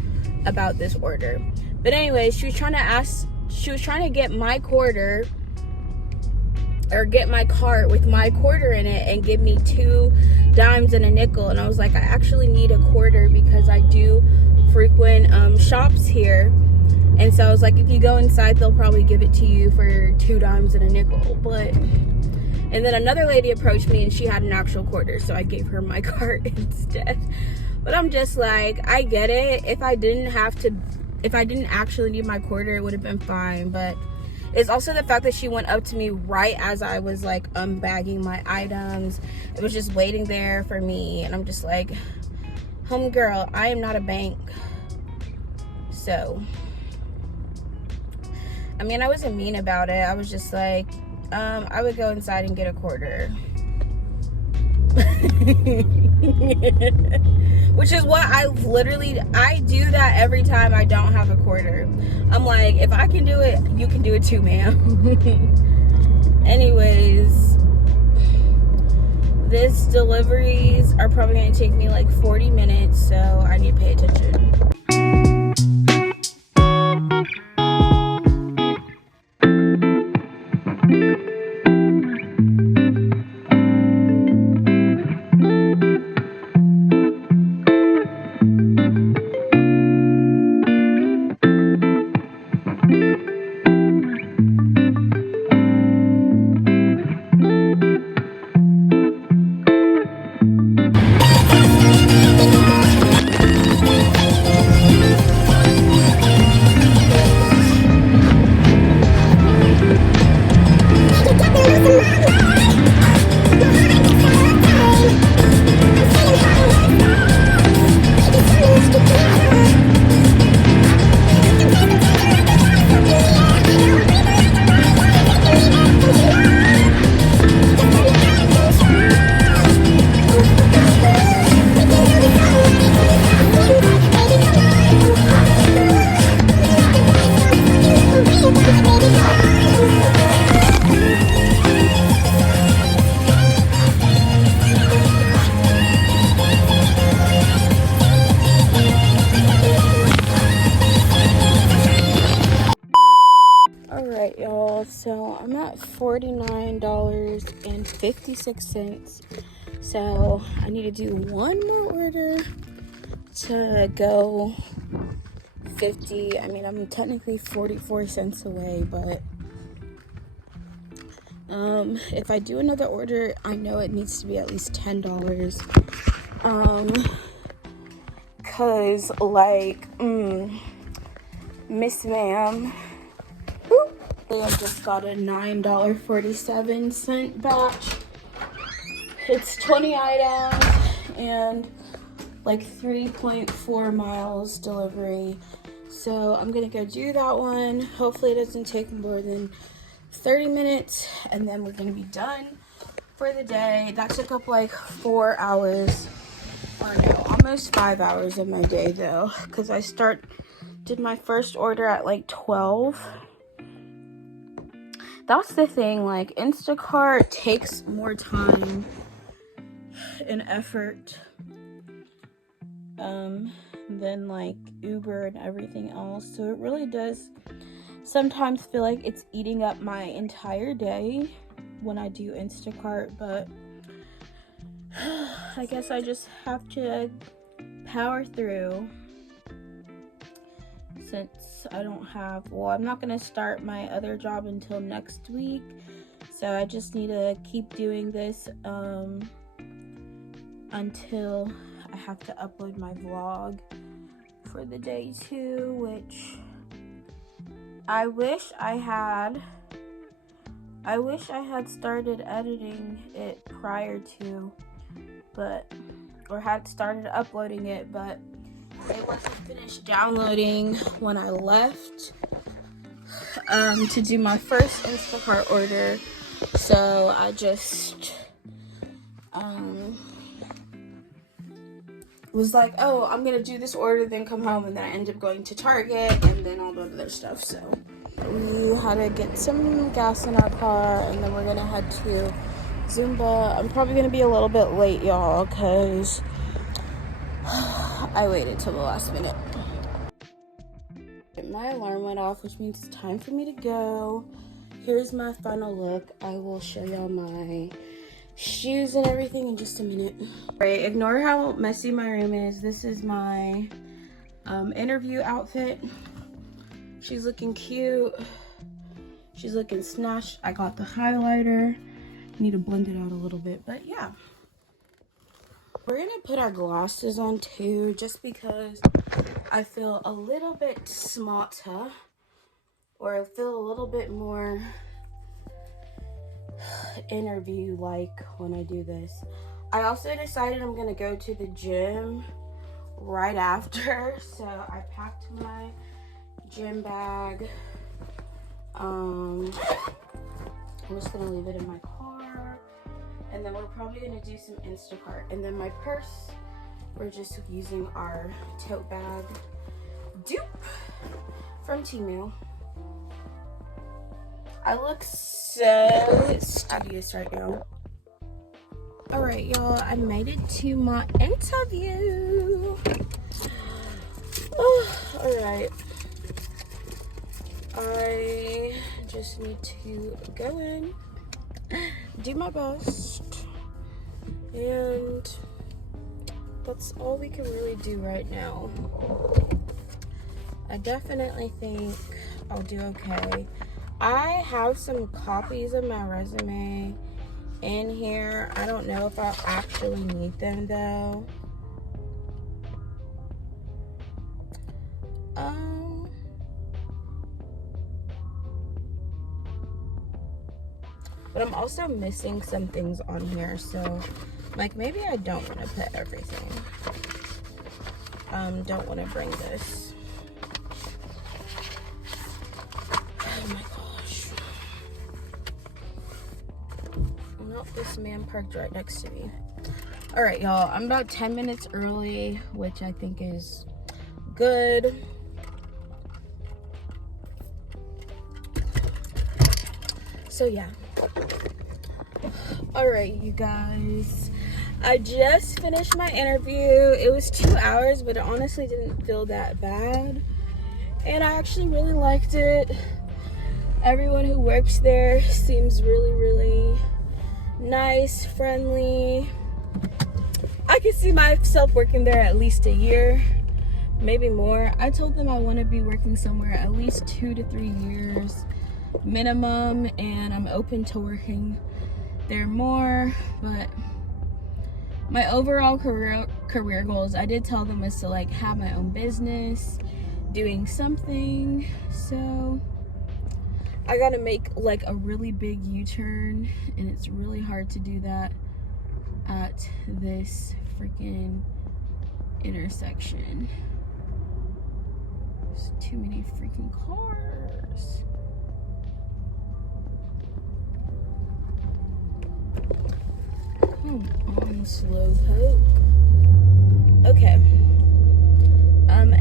about this order. But anyways, she was trying to get my quarter, or get my cart with my quarter in it and give me 2 dimes and a nickel, and I was like, I actually need a quarter because I do frequent shops here, and so I was like, if you go inside they'll probably give it to you for 2 dimes and a nickel. But And then another lady approached me and she had an actual quarter, so I gave her my cart instead. But I'm just like, I get it. If I didn't actually need my quarter, it would have been fine. But it's also the fact that she went up to me right as I was like unbagging my items. It was just waiting there for me, and I'm just like, homegirl, I am not a bank. So, I mean, I wasn't mean about it. I was just like, I would go inside and get a quarter. Which is what I do that every time I don't have a quarter. I'm like, if I can do it, you can do it too, ma'am. Anyways, these deliveries are probably going to take me like 40 minutes, so I need to pay attention. Alright, y'all, so I'm at $49.56. So I need to do one more order to go 50. I mean, I'm technically 44 cents away, but if I do another order, I know it needs to be at least $10. Cause like, Miss Ma'am, I just got a $9.47 batch. It's 20 items and like 3.4 miles delivery. So I'm gonna go do that one. Hopefully it doesn't take more than 30 minutes and then we're gonna be done for the day. That took up like 4 hours, or no, almost 5 hours of my day though, because I did my first order at like 12. That's the thing, like Instacart takes more time and effort than like Uber and everything else. So it really does sometimes feel like it's eating up my entire day when I do Instacart, but I guess I just have to power through. Since I don't have, well, I'm not going to start my other job until next week, so I just need to keep doing this until I have to upload my vlog for the day too, which I wish I had started editing it prior to, or had started uploading it, but it wasn't finished downloading when I left to do my first Instacart order. So I just was like, oh, I'm gonna do this order, then come home, and then I ended up going to Target and then all the other stuff. So we had to get some gas in our car, and then we're gonna head to Zumba. I'm probably gonna be a little bit late, y'all, because I waited till the last minute. My alarm went off, which means it's time for me to go. Here's my final look. I will show y'all my shoes and everything in just a minute. Alright, ignore how messy my room is. This is my interview outfit. She's looking cute. She's looking snatched. I got the highlighter. Need to blend it out a little bit, but yeah. We're gonna put our glasses on too, just because I feel a little bit smarter, or I feel a little bit more interview-like when I do this. I also decided I'm gonna go to the gym right after, so I packed my gym bag. I'm just gonna leave it in my car, and then we're probably gonna do some Instacart. And then my purse, we're just using our tote bag dupe from Temu. I look so studious right now. All right, y'all, I made it to my interview. Oh, all right. I just need to go in, do my best, and that's all we can really do right now. I definitely think I'll do okay. I have some copies of my resume in here. I don't know if I'll actually need them though. But I'm also missing some things on here, so like maybe I don't want to put everything. Don't want to bring this. Oh my gosh. Nope, this man parked right next to me. All right, y'all, I'm about 10 minutes early, which I think is good. So yeah. All right, you guys, I just finished my interview. It was 2 hours, but it honestly didn't feel that bad, and I actually really liked it. Everyone who works there seems really nice, friendly. I can see myself working there at least a year, maybe more. I told them I want to be working somewhere at least 2 to 3 years minimum, and I'm open to working there more. But my overall career goals, I did tell them, was to like have my own business, doing something. So I gotta make like a really big U-turn, and it's really hard to do that at this freaking intersection. There's too many freaking cars. Come on, slowpoke. Okay.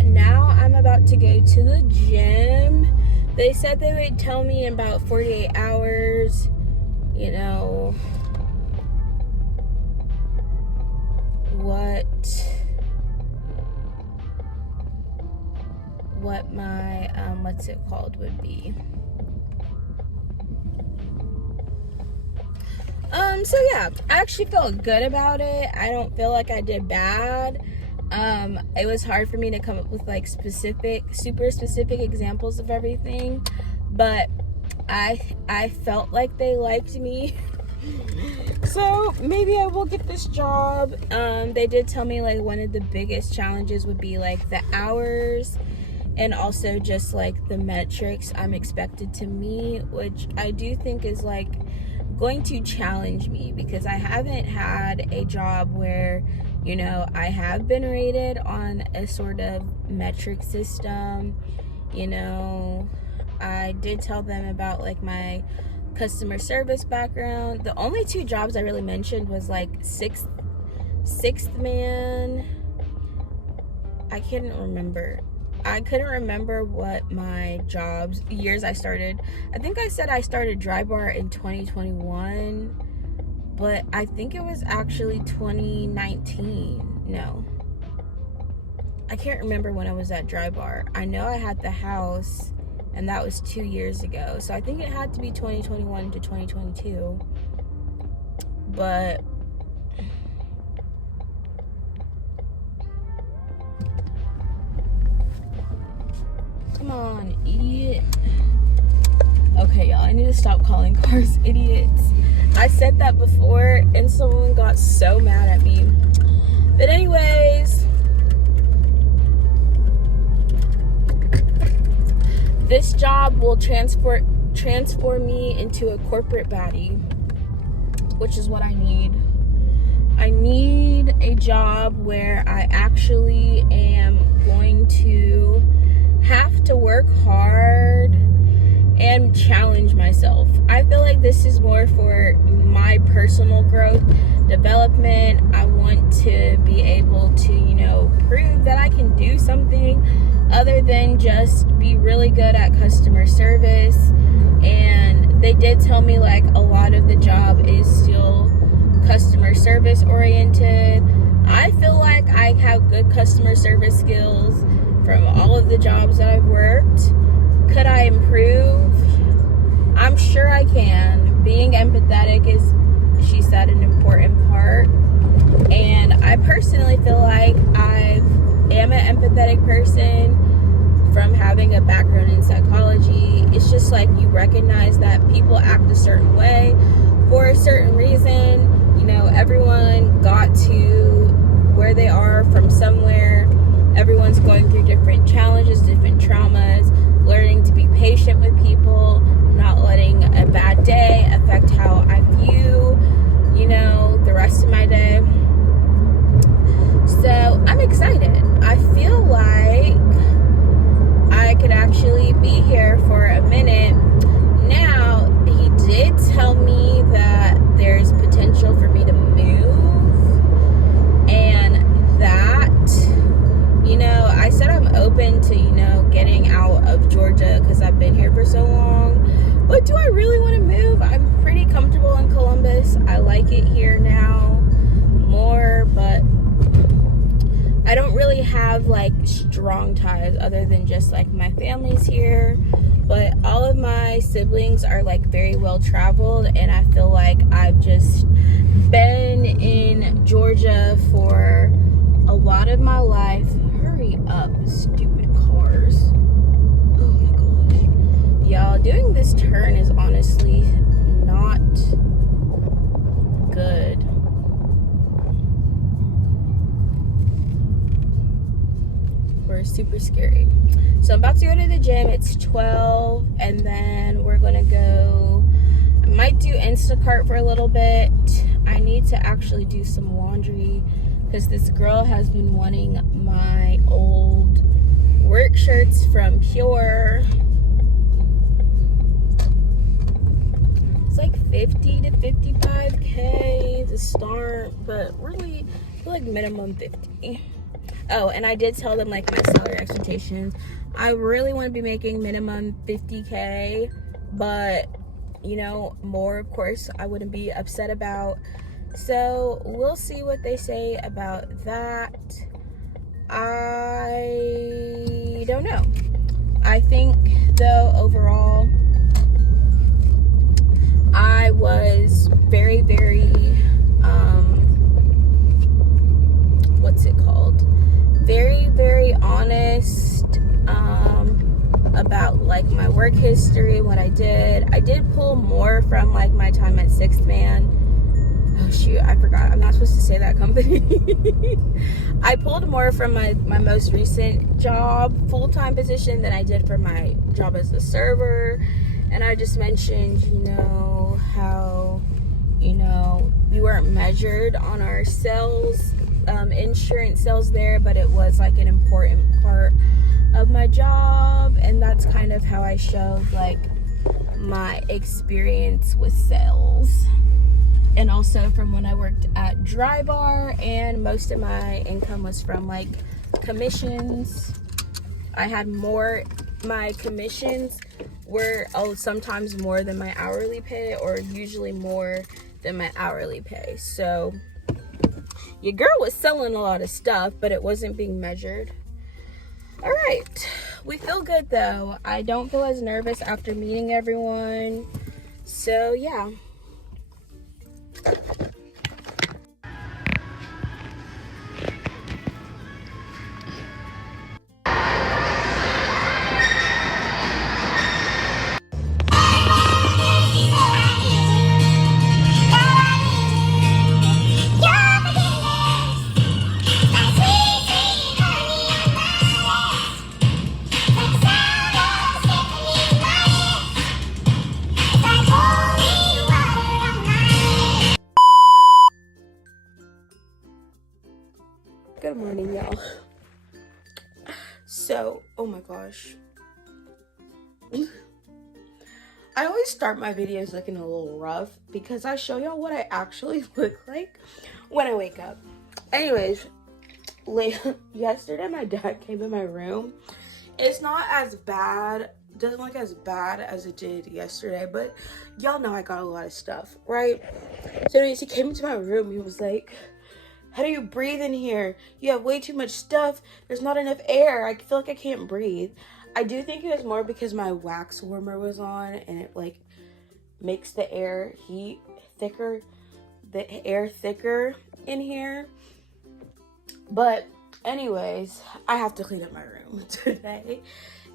Now I'm about to go to the gym. They said they would tell me in about 48 hours, you know, what my what's it called would be. So yeah, I actually felt good about it. I don't feel like I did bad. It was hard for me to come up with like super specific examples of everything, but I felt like they liked me. So maybe I will get this job. They did tell me like one of the biggest challenges would be like the hours, and also just like the metrics I'm expected to meet, which I do think is like going to challenge me, because I haven't had a job where, you know, I have been rated on a sort of metric system. You know, I did tell them about like my customer service background. The only 2 jobs I really mentioned was like sixth man. I couldn't remember what my years I started. I think I said I started Dry Bar in 2021, but I think it was actually 2019. No, I can't remember when I was at Dry Bar. I know I had the house, and that was 2 years ago, so I think it had to be 2021 to 2022. But come on, eat. Okay, y'all, I need to stop calling cars idiots. I said that before and someone got so mad at me. But anyways, this job will transform me into a corporate baddie, which is what I need. I need a job where I actually am going to have to work hard and challenge myself. I feel like this is more for my personal growth, development. I want to be able to, prove that I can do something other than just be really good at customer service. And they did tell me like a lot of the job is still customer service oriented. I feel like I have good customer service skills from all of the jobs that I've worked. Could I improve? I'm sure I can. Being empathetic is, she said, an important part. And I personally feel like I am an empathetic person from having a background in psychology. It's just like you recognize that people act a certain way for a certain reason. Everyone got to where they are from somewhere. Everyone's going through different challenges, different traumas, learning to be patient with people, not letting a bad day affect how I view, the rest of my day. So I'm excited. I feel like I could actually be here for a minute. Now, he did tell me that there's potential for me to move, and that, I said I'm open to, getting out of Georgia because I've been here for so long. But do I really want to move? I'm pretty comfortable in Columbus. I like it here now more, but I don't really have like strong ties other than just like my family's here. But all of my siblings are like very well traveled, and I feel like I've just been in Georgia for a lot of my life. Hurry up, stupid cars. Oh my gosh. Y'all, doing this turn is honestly not good. Or super scary. So I'm about to go to the gym. It's 12, and then we're gonna go, I might do Instacart for a little bit. I need to actually do some laundry because this girl has been wanting my old work shirts from Pure. It's like 50 to 55K to start, but really I feel like minimum 50. Oh, and I did tell them like my salary expectations. I really want to be making minimum 50K, but more, of course, I wouldn't be upset about. So we'll see what they say about that. I don't know. I think though overall I was very, very what's it called? Very, very honest about like my work history, what I did. I did pull more from like my time at Sixth Man. Oh shoot, I forgot. I'm not supposed to say that company. I pulled more from my most recent job, full-time position, than I did for my job as a server. And I just mentioned, how, we weren't measured on our sales, insurance sales there, but it was like an important part of my job. And that's kind of how I showed like my experience with sales. And also from when I worked at Dry Bar, and most of my income was from like commissions. I had more, my commissions were sometimes more than my hourly pay, or usually more than my hourly pay. So your girl was selling a lot of stuff, but it wasn't being measured. All right, we feel good though. I don't feel as nervous after meeting everyone. So yeah. Good morning, y'all. So, oh my gosh. I always start my videos looking a little rough because I show y'all what I actually look like when I wake up. Anyways, yesterday my dad came in my room. It's not as bad, doesn't look as bad as it did yesterday, but y'all know I got a lot of stuff, right? So anyways, he came into my room. He was like, how do you breathe in here? You have way too much stuff. There's not enough air. I feel like I can't breathe. I do think it was more because my wax warmer was on and it like makes the air thicker in here. But anyways, I have to clean up my room today.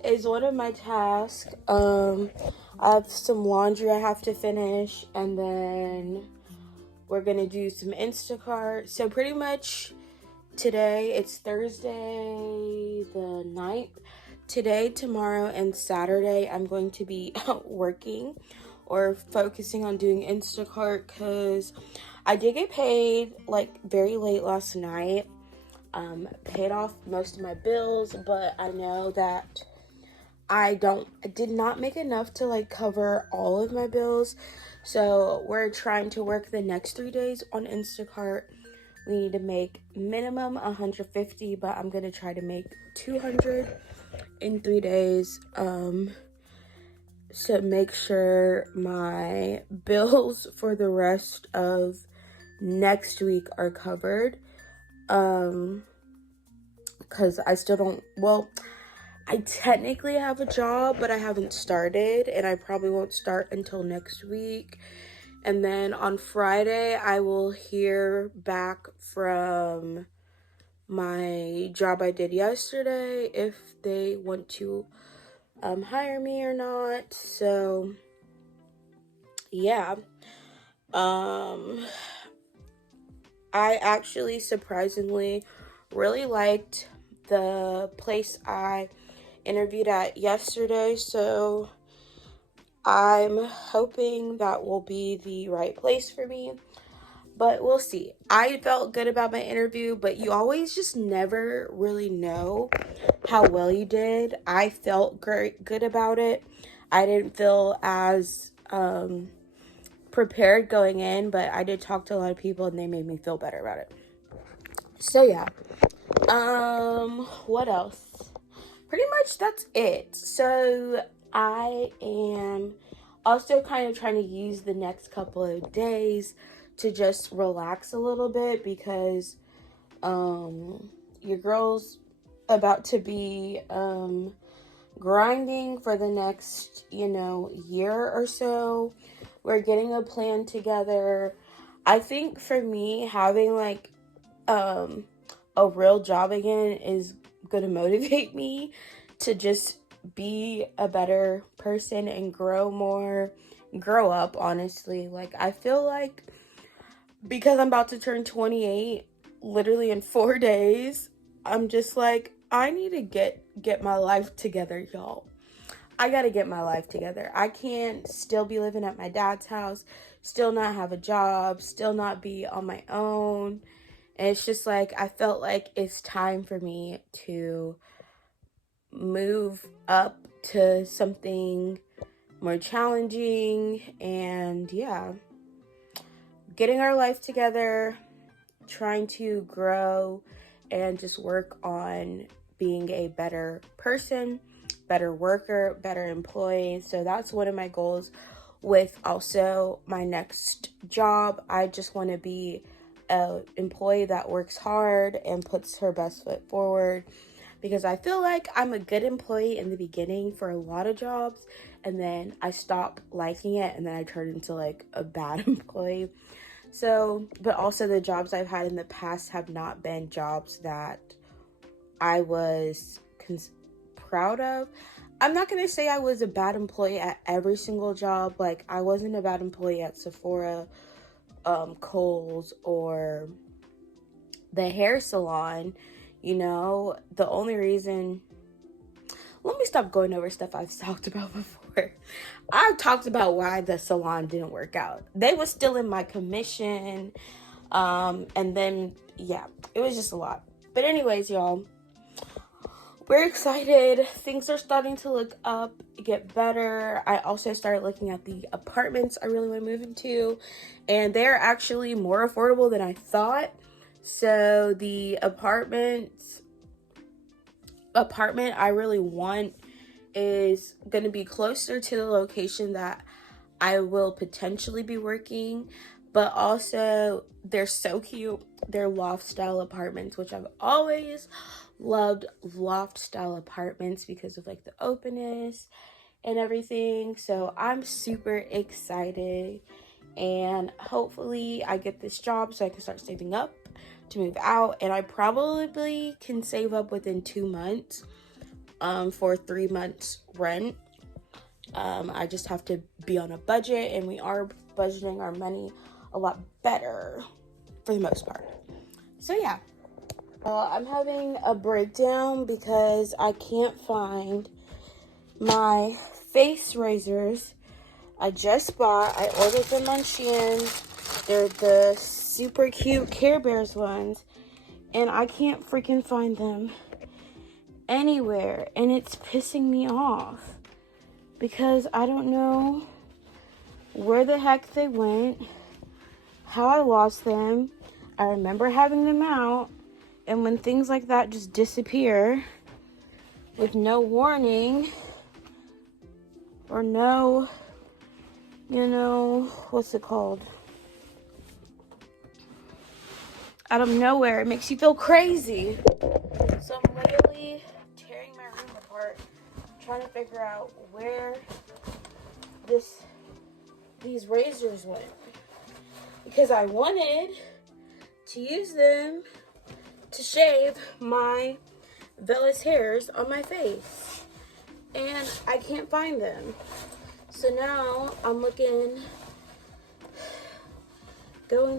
Is one of my tasks. I have some laundry I have to finish, and then we're gonna do some Instacart. So pretty much today, it's Thursday the 9th. Today, tomorrow, and Saturday, I'm going to be working or focusing on doing Instacart because I did get paid like very late last night. Paid off most of my bills, but I know that I did not make enough to like cover all of my bills. So we're trying to work the next 3 days on Instacart. We need to make minimum 150, but I'm gonna try to make 200 in 3 days. So make sure my bills for the rest of next week are covered. Because I still don't, well, I technically have a job, but I haven't started, and I probably won't start until next week. And then on Friday, I will hear back from my job I did yesterday if they want to hire me or not. So yeah, I actually surprisingly really liked the place I interviewed at yesterday, so I'm hoping that will be the right place for me, but we'll see. I felt good about my interview, but you always just never really know how well you did. I felt good about it. I didn't feel as prepared going in, but I did talk to a lot of people and they made me feel better about it. So yeah. What else? Pretty much that's it. So I am also kind of trying to use the next couple of days to just relax a little bit because your girl's about to be grinding for the next, year or so. We're getting a plan together. I think for me, having like a real job again is gonna motivate me to just be a better person and grow up, honestly. Like, I feel like because I'm about to turn 28 literally in 4 days, I'm just like, I need to get my life together, y'all. I gotta get my life together. I can't still be living at my dad's house, still not have a job, still not be on my own. And it's just like, I felt like it's time for me to move up to something more challenging. And yeah, getting our life together, trying to grow and just work on being a better person, better worker, better employee. So that's one of my goals with also my next job. I just want to be an employee that works hard and puts her best foot forward, because I feel like I'm a good employee in the beginning for a lot of jobs, and then I stop liking it, and then I turn into like a bad employee. So, but also the jobs I've had in the past have not been jobs that I was proud of. I'm not going to say I was a bad employee at every single job. Like, I wasn't a bad employee at Sephora, Kohl's, or the hair salon. The only reason, let me stop going over stuff I've talked about before. I've talked about why the salon didn't work out. They were still in my commission. And then, yeah, it was just a lot. But anyways, y'all, we're excited. Things are starting to look up, get better. I also started looking at the apartments I really want to move into, and they're actually more affordable than I thought. So the apartment I really want is going to be closer to the location that I will potentially be working, but also they're so cute. They're loft style apartments, which I've always loved loft style apartments because of like the openness and everything. So I'm super excited, and hopefully I get this job so I can start saving up to move out, and I probably can save up within 2 months for 3 months rent. I just have to be on a budget, and we are budgeting our money a lot better for the most part. So yeah, I'm having a breakdown because I can't find my face razors I just bought. I ordered them on Shein. They're the super cute Care Bears ones, and I can't freaking find them anywhere, and it's pissing me off because I don't know where the heck they went, how I lost them. I remember having them out, and when things like that just disappear with no warning or no, what's it called? Out of nowhere, it makes you feel crazy. So I'm literally tearing my room apart, trying to figure out where these razors went, because I wanted to use them to shave my vellus hairs on my face, and I can't find them. So now I'm going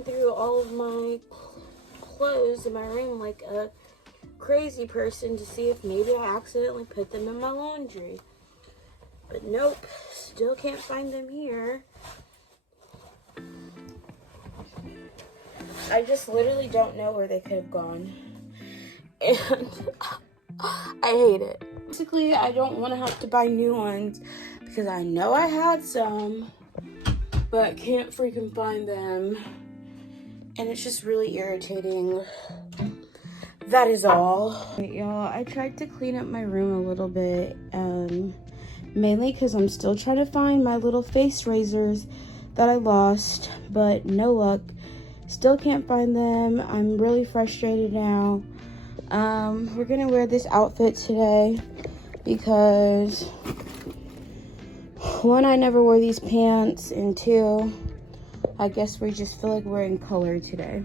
through all of my clothes in my room like a crazy person to see if maybe I accidentally put them in my laundry. But nope, still can't find them here. I just literally don't know where they could have gone, and I hate it. Basically, I don't want to have to buy new ones because I know I had some, but can't freaking find them, and it's just really irritating. That is all. Right, y'all, I tried to clean up my room a little bit, mainly because I'm still trying to find my little face razors that I lost, but no luck. Still can't find them. I'm really frustrated now. We're gonna wear this outfit today because 1, I never wore these pants, and 2, I guess we just feel like we're in color today.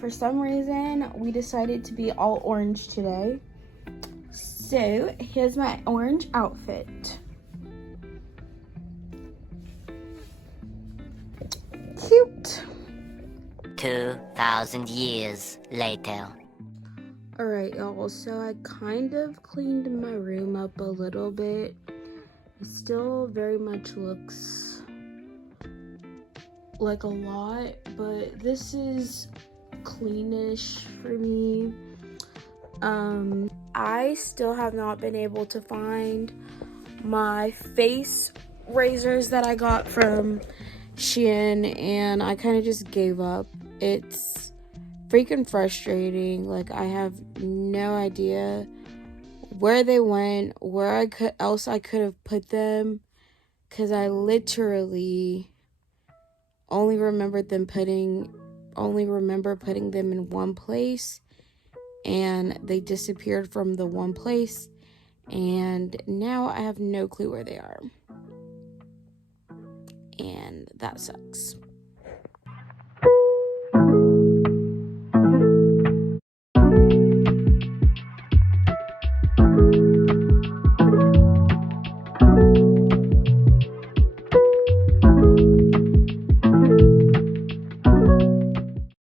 For some reason, we decided to be all orange today. So, here's my orange outfit. Cute. 2,000 years later. Alright, y'all. So, I kind of cleaned my room up a little bit. It still very much looks like a lot, but this is cleanish for me. I still have not been able to find my face razors that I got from Shein, and I kind of just gave up. It's freaking frustrating. Like, I have no idea where they went, where I could have put them, because I literally only remember putting them in one place, and they disappeared from the one place, and now I have no clue where they are, and that sucks.